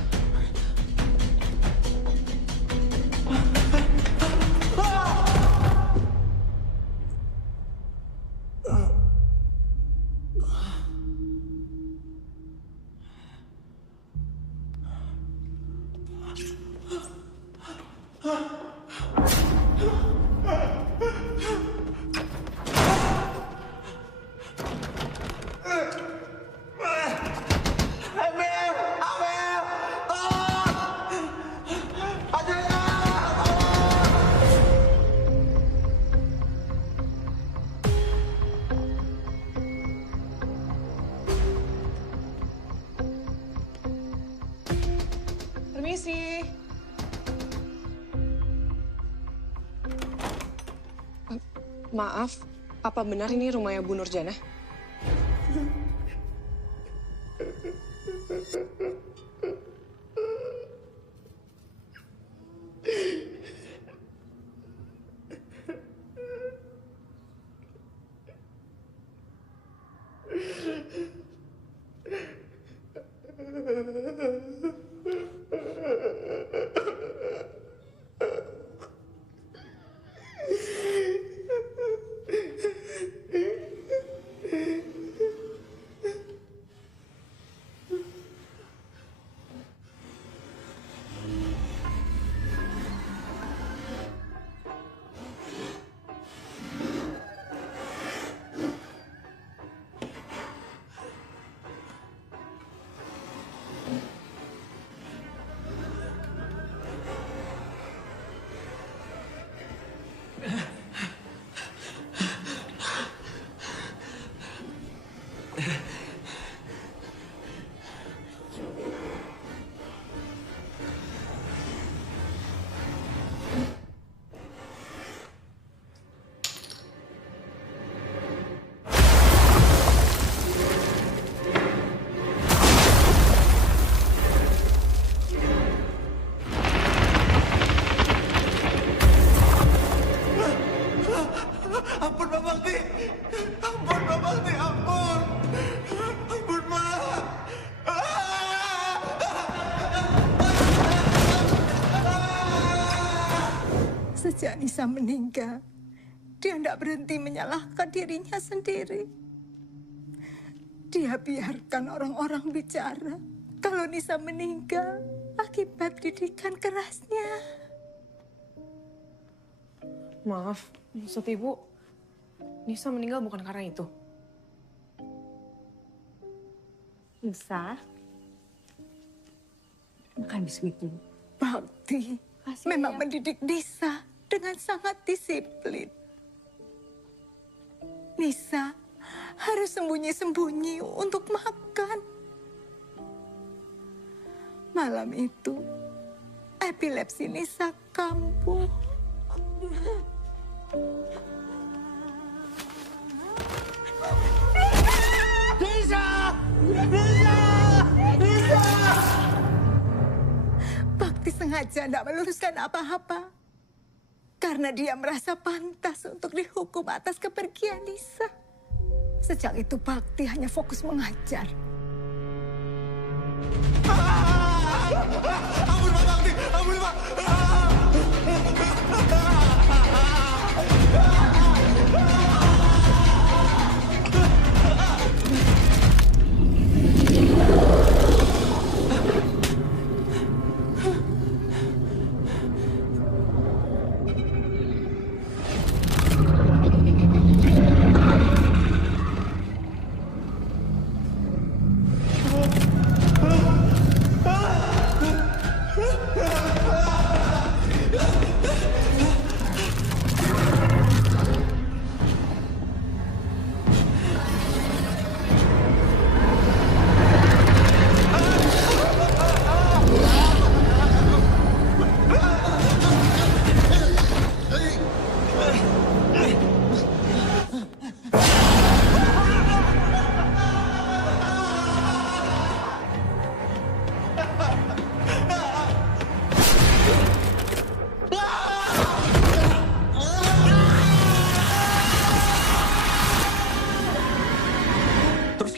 Permisi. Maaf, apa benar ini rumahnya Bu Nurjana? Ampun, Pak Bakti. Ampun, Pak Bakti. Ampun. Ampun, Pak. Sejak Nisa meninggal, dia tidak berhenti menyalahkan dirinya sendiri. Dia biarkan orang-orang bicara kalau Nisa meninggal akibat didikan kerasnya. Maaf, maksud Ibu, Nisa meninggal bukan karena itu. Nisa, makan biskuit dulu. Bakti memang mendidik Nisa dengan sangat disiplin. Nisa harus sembunyi-sembunyi untuk makan. Malam itu, epilepsi Nisa kambuh. Nisa! Nisa! Nisa! Bakti sengaja tidak meluruskan apa-apa. Karena dia merasa pantas untuk dihukum atas kepergian Nisa. Sejak itu Bakti hanya fokus mengajar. Ampun, Pak Bakti! Ampun, Pak!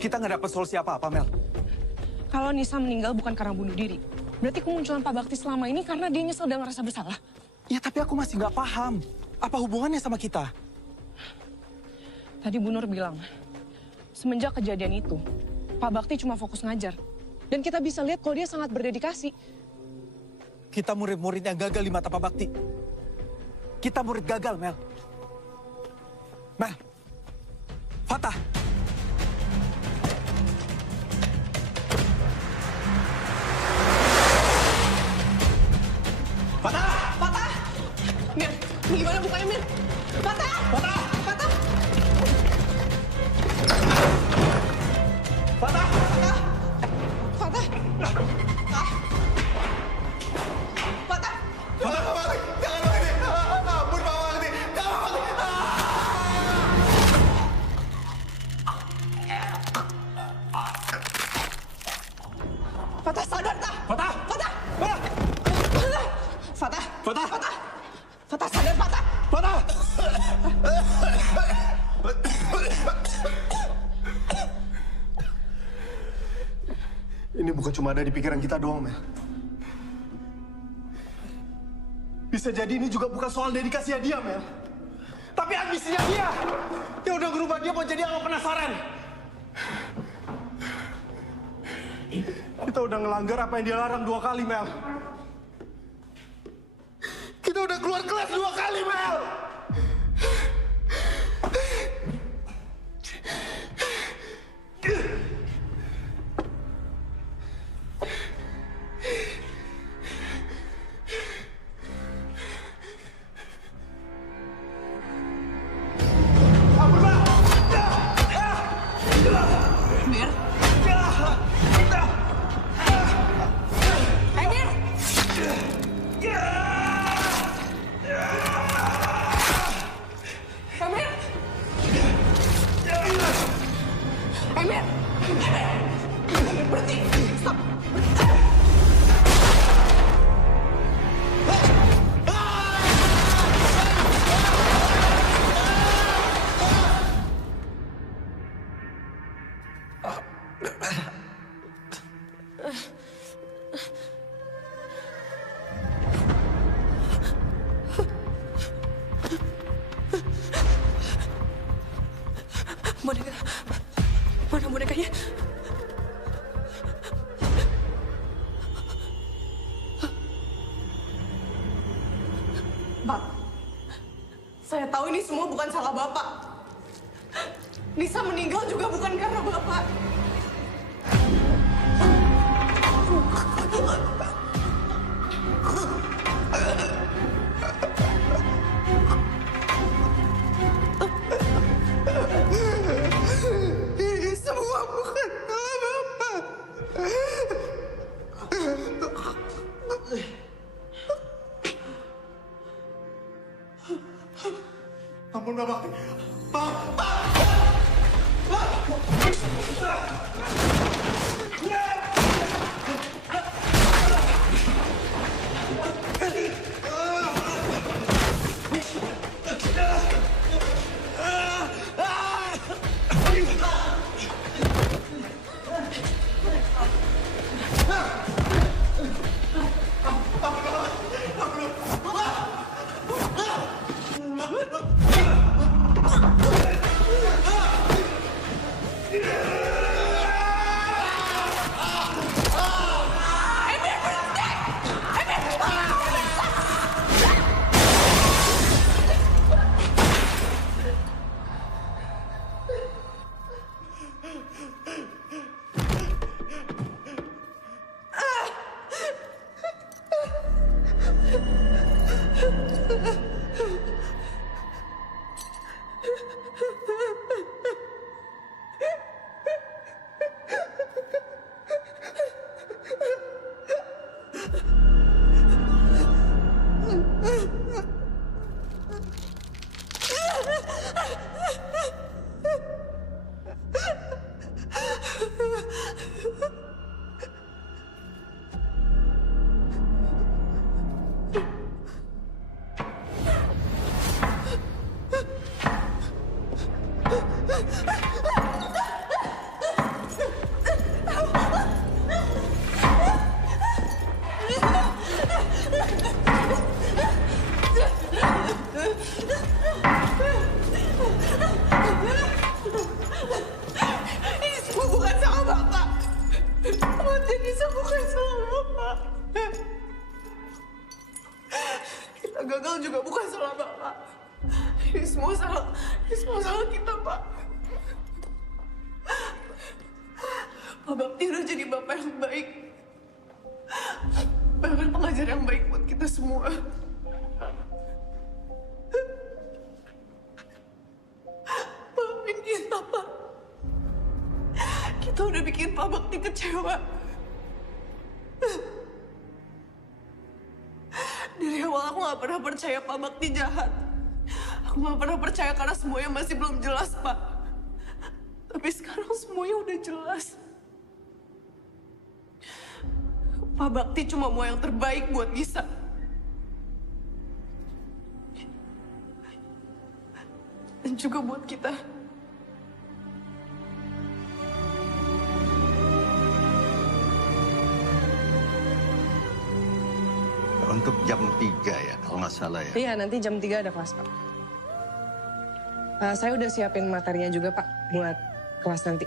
kita nggak dapat solusi apa-apa, Mel. Kalau Nisa meninggal bukan karena bunuh diri, berarti kemunculan Pak Bakti selama ini karena dia nyesel dan merasa bersalah. Ya, tapi aku masih nggak paham. Apa hubungannya sama kita? Tadi Bu Nur bilang, semenjak kejadian itu, Pak Bakti cuma fokus ngajar. Dan kita bisa lihat kalau dia sangat berdedikasi. Kita murid-murid yang gagal di mata Pak Bakti. Kita murid gagal, Mel. Mel. Fatah. Fatah! Fatah! Mir, gimana bukanya, Mir? Fatah! Fatah! Fatah! Fatah! Fatah! Fatah! Fatah! Fatah, Pak Bakti! Jangan begini! Ampun, Pak Bakti! Jangan, Pak Bakti! Fatah, sadar, tak? Fatah! Fatah! Fatah! Fatah! Fatah! Fatah, sadar, Fatah! Fatah! Ini bukan cuma ada di pikiran kita doang, Mel. Bisa jadi ini juga bukan soal dedikasinya dia, Mel. Tapi ambisinya dia. Yang udah ngerubah dia mau jadi anggap penasaran. Kita udah ngelanggar apa yang dia larang 2 kali, Mel. Kita udah keluar kelas 2 kali, Mel. Mir? Emir! Emir, berhenti! Stop! Boneka. Mana bonekanya? Pak, saya tahu ini semua bukan salah Bapak. Nisa meninggal juga bukan karena Bapak. Ini semua bukan salah Bapak. Ampun, Pak Bakti. juga bukan salah Bapak. Ini semua salah kita, Pak. Pak Bakti udah jadi Bapak yang baik. Bahkan pengajar yang baik buat kita semua. Maafin kita, Pak. Kita udah bikin Pak Bakti kecewa. Dari awal aku gak pernah percaya Pak Bakti jahat. Aku gak pernah percaya karena semuanya masih belum jelas, Pak. Tapi sekarang semuanya udah jelas. Pak Bakti cuma mau yang terbaik buat Nisa. Dan juga buat kita. Untuk jam 3 ya, kalau nggak salah ya. Iya, nanti jam 3 ada kelas, Pak. Saya udah siapin materinya juga, Pak, buat kelas nanti.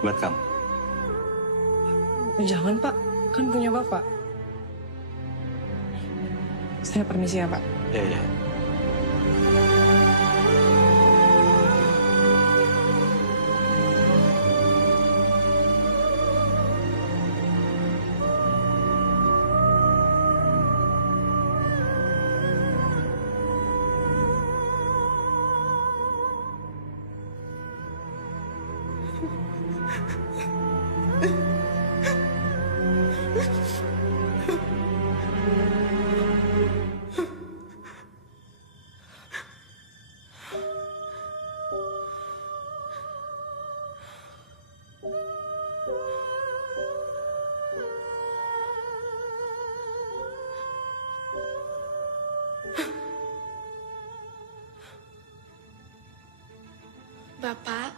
Buat kamu. Jangan, Pak. Kan punya Bapak. Saya permisi ya, Pak. Iya. Bapak,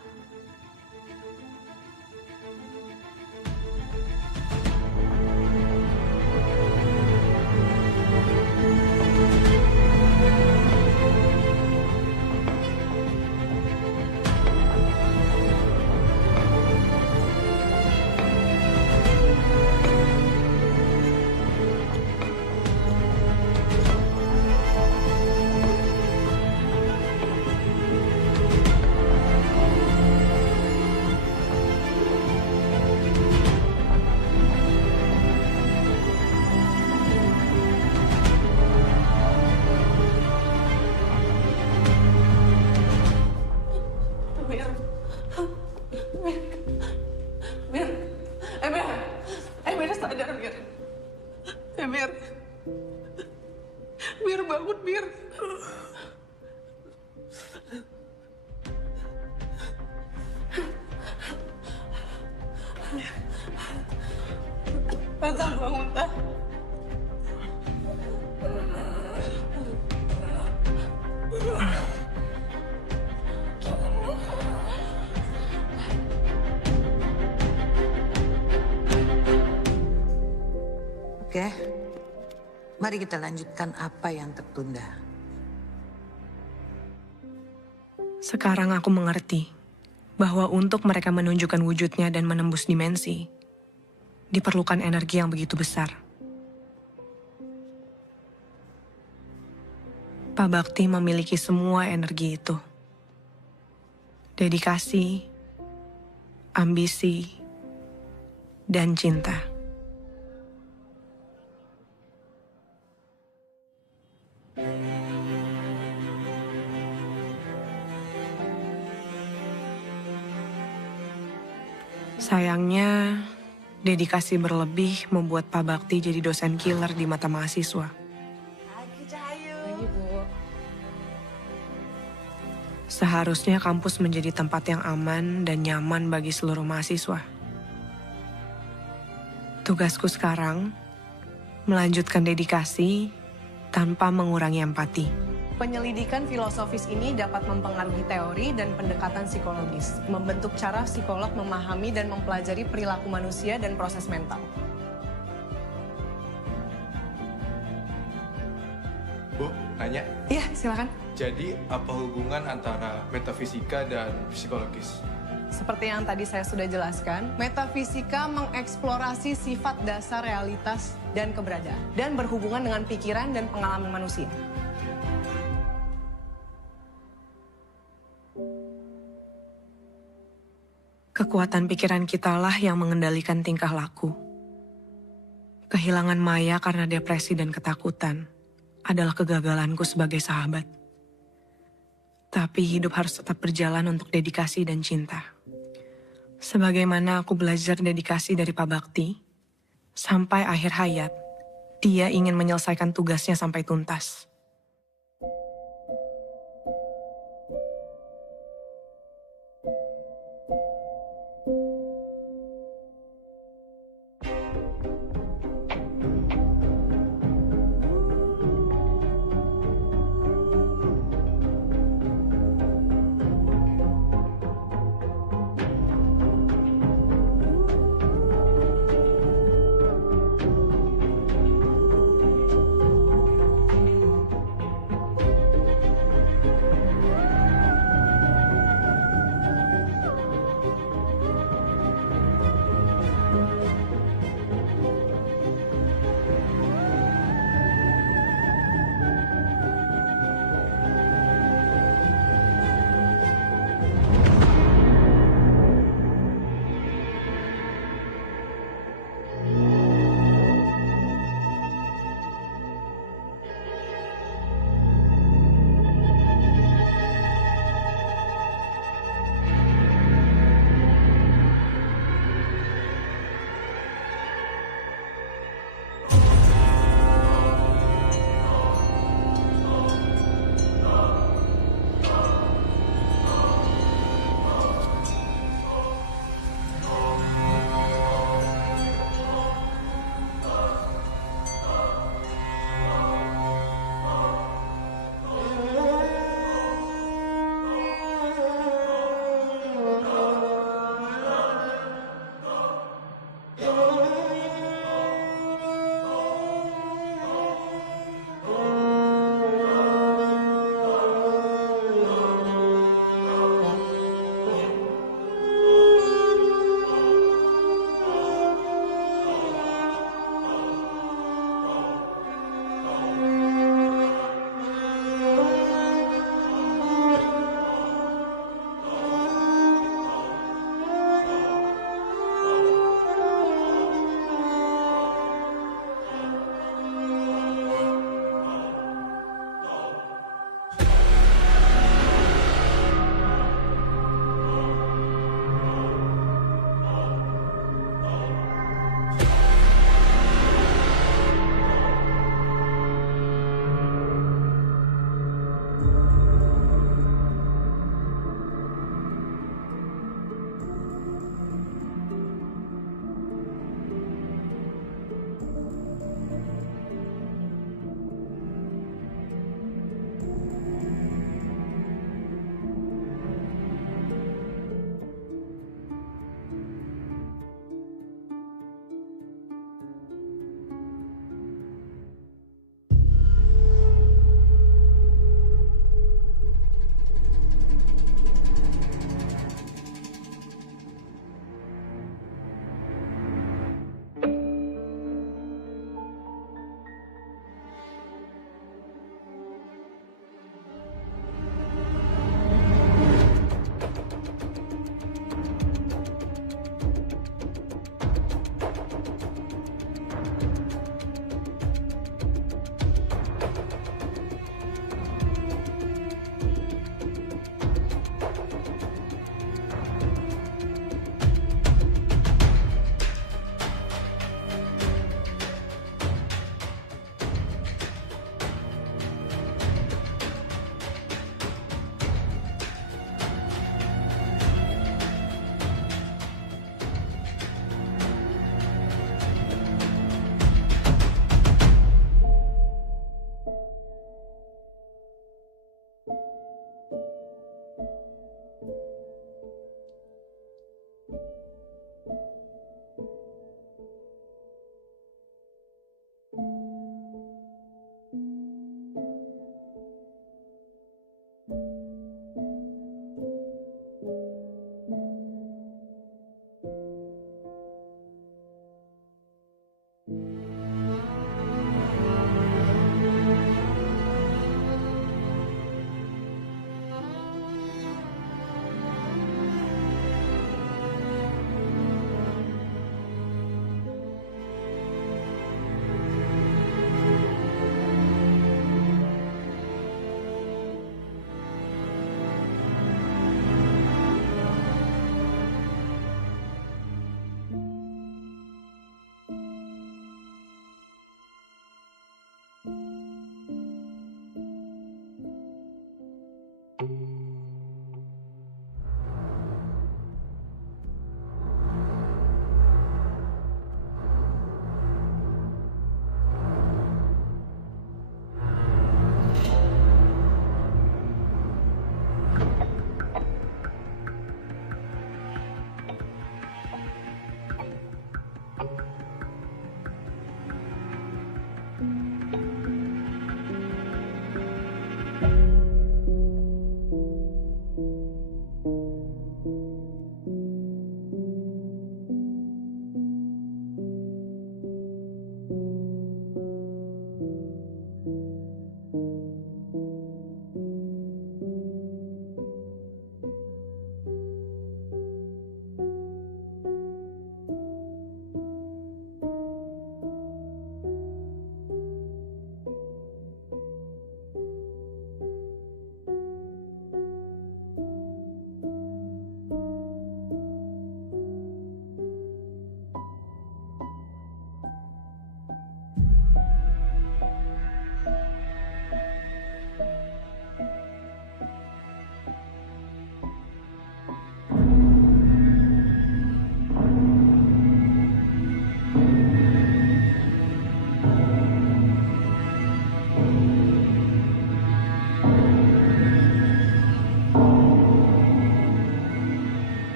Mir bangun, Mir. Tata bangun, Ta. Oke, mari kita lanjutkan apa yang tertunda. Sekarang aku mengerti bahwa untuk mereka menunjukkan wujudnya dan menembus dimensi, diperlukan energi yang begitu besar. Pak Bakti memiliki semua energi itu. Dedikasi, ambisi, dan cinta. Sayangnya, dedikasi berlebih membuat Pak Bakti jadi dosen killer di mata mahasiswa. Seharusnya kampus menjadi tempat yang aman dan nyaman bagi seluruh mahasiswa. Tugasku sekarang, melanjutkan dedikasi tanpa mengurangi empati. Penyelidikan filosofis ini dapat mempengaruhi teori dan pendekatan psikologis, membentuk cara psikolog memahami dan mempelajari perilaku manusia dan proses mental. Bu, nanya. Iya, silakan. Jadi apa hubungan antara metafisika dan psikologis? Seperti yang tadi saya sudah jelaskan, metafisika mengeksplorasi sifat dasar realitas dan keberadaan, dan berhubungan dengan pikiran dan pengalaman manusia. Kekuatan pikiran kitalah yang mengendalikan tingkah laku. Kehilangan Maya karena depresi dan ketakutan adalah kegagalanku sebagai sahabat. Tapi hidup harus tetap berjalan untuk dedikasi dan cinta. Sebagaimana aku belajar dedikasi dari Pak Bakti, sampai akhir hayat, dia ingin menyelesaikan tugasnya sampai tuntas.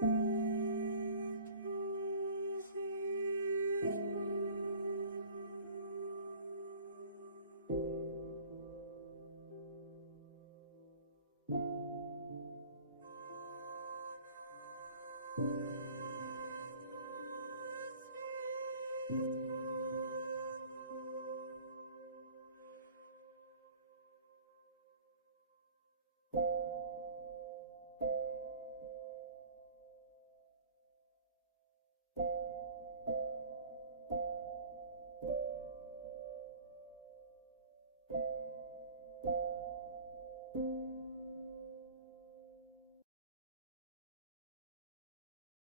Thank you.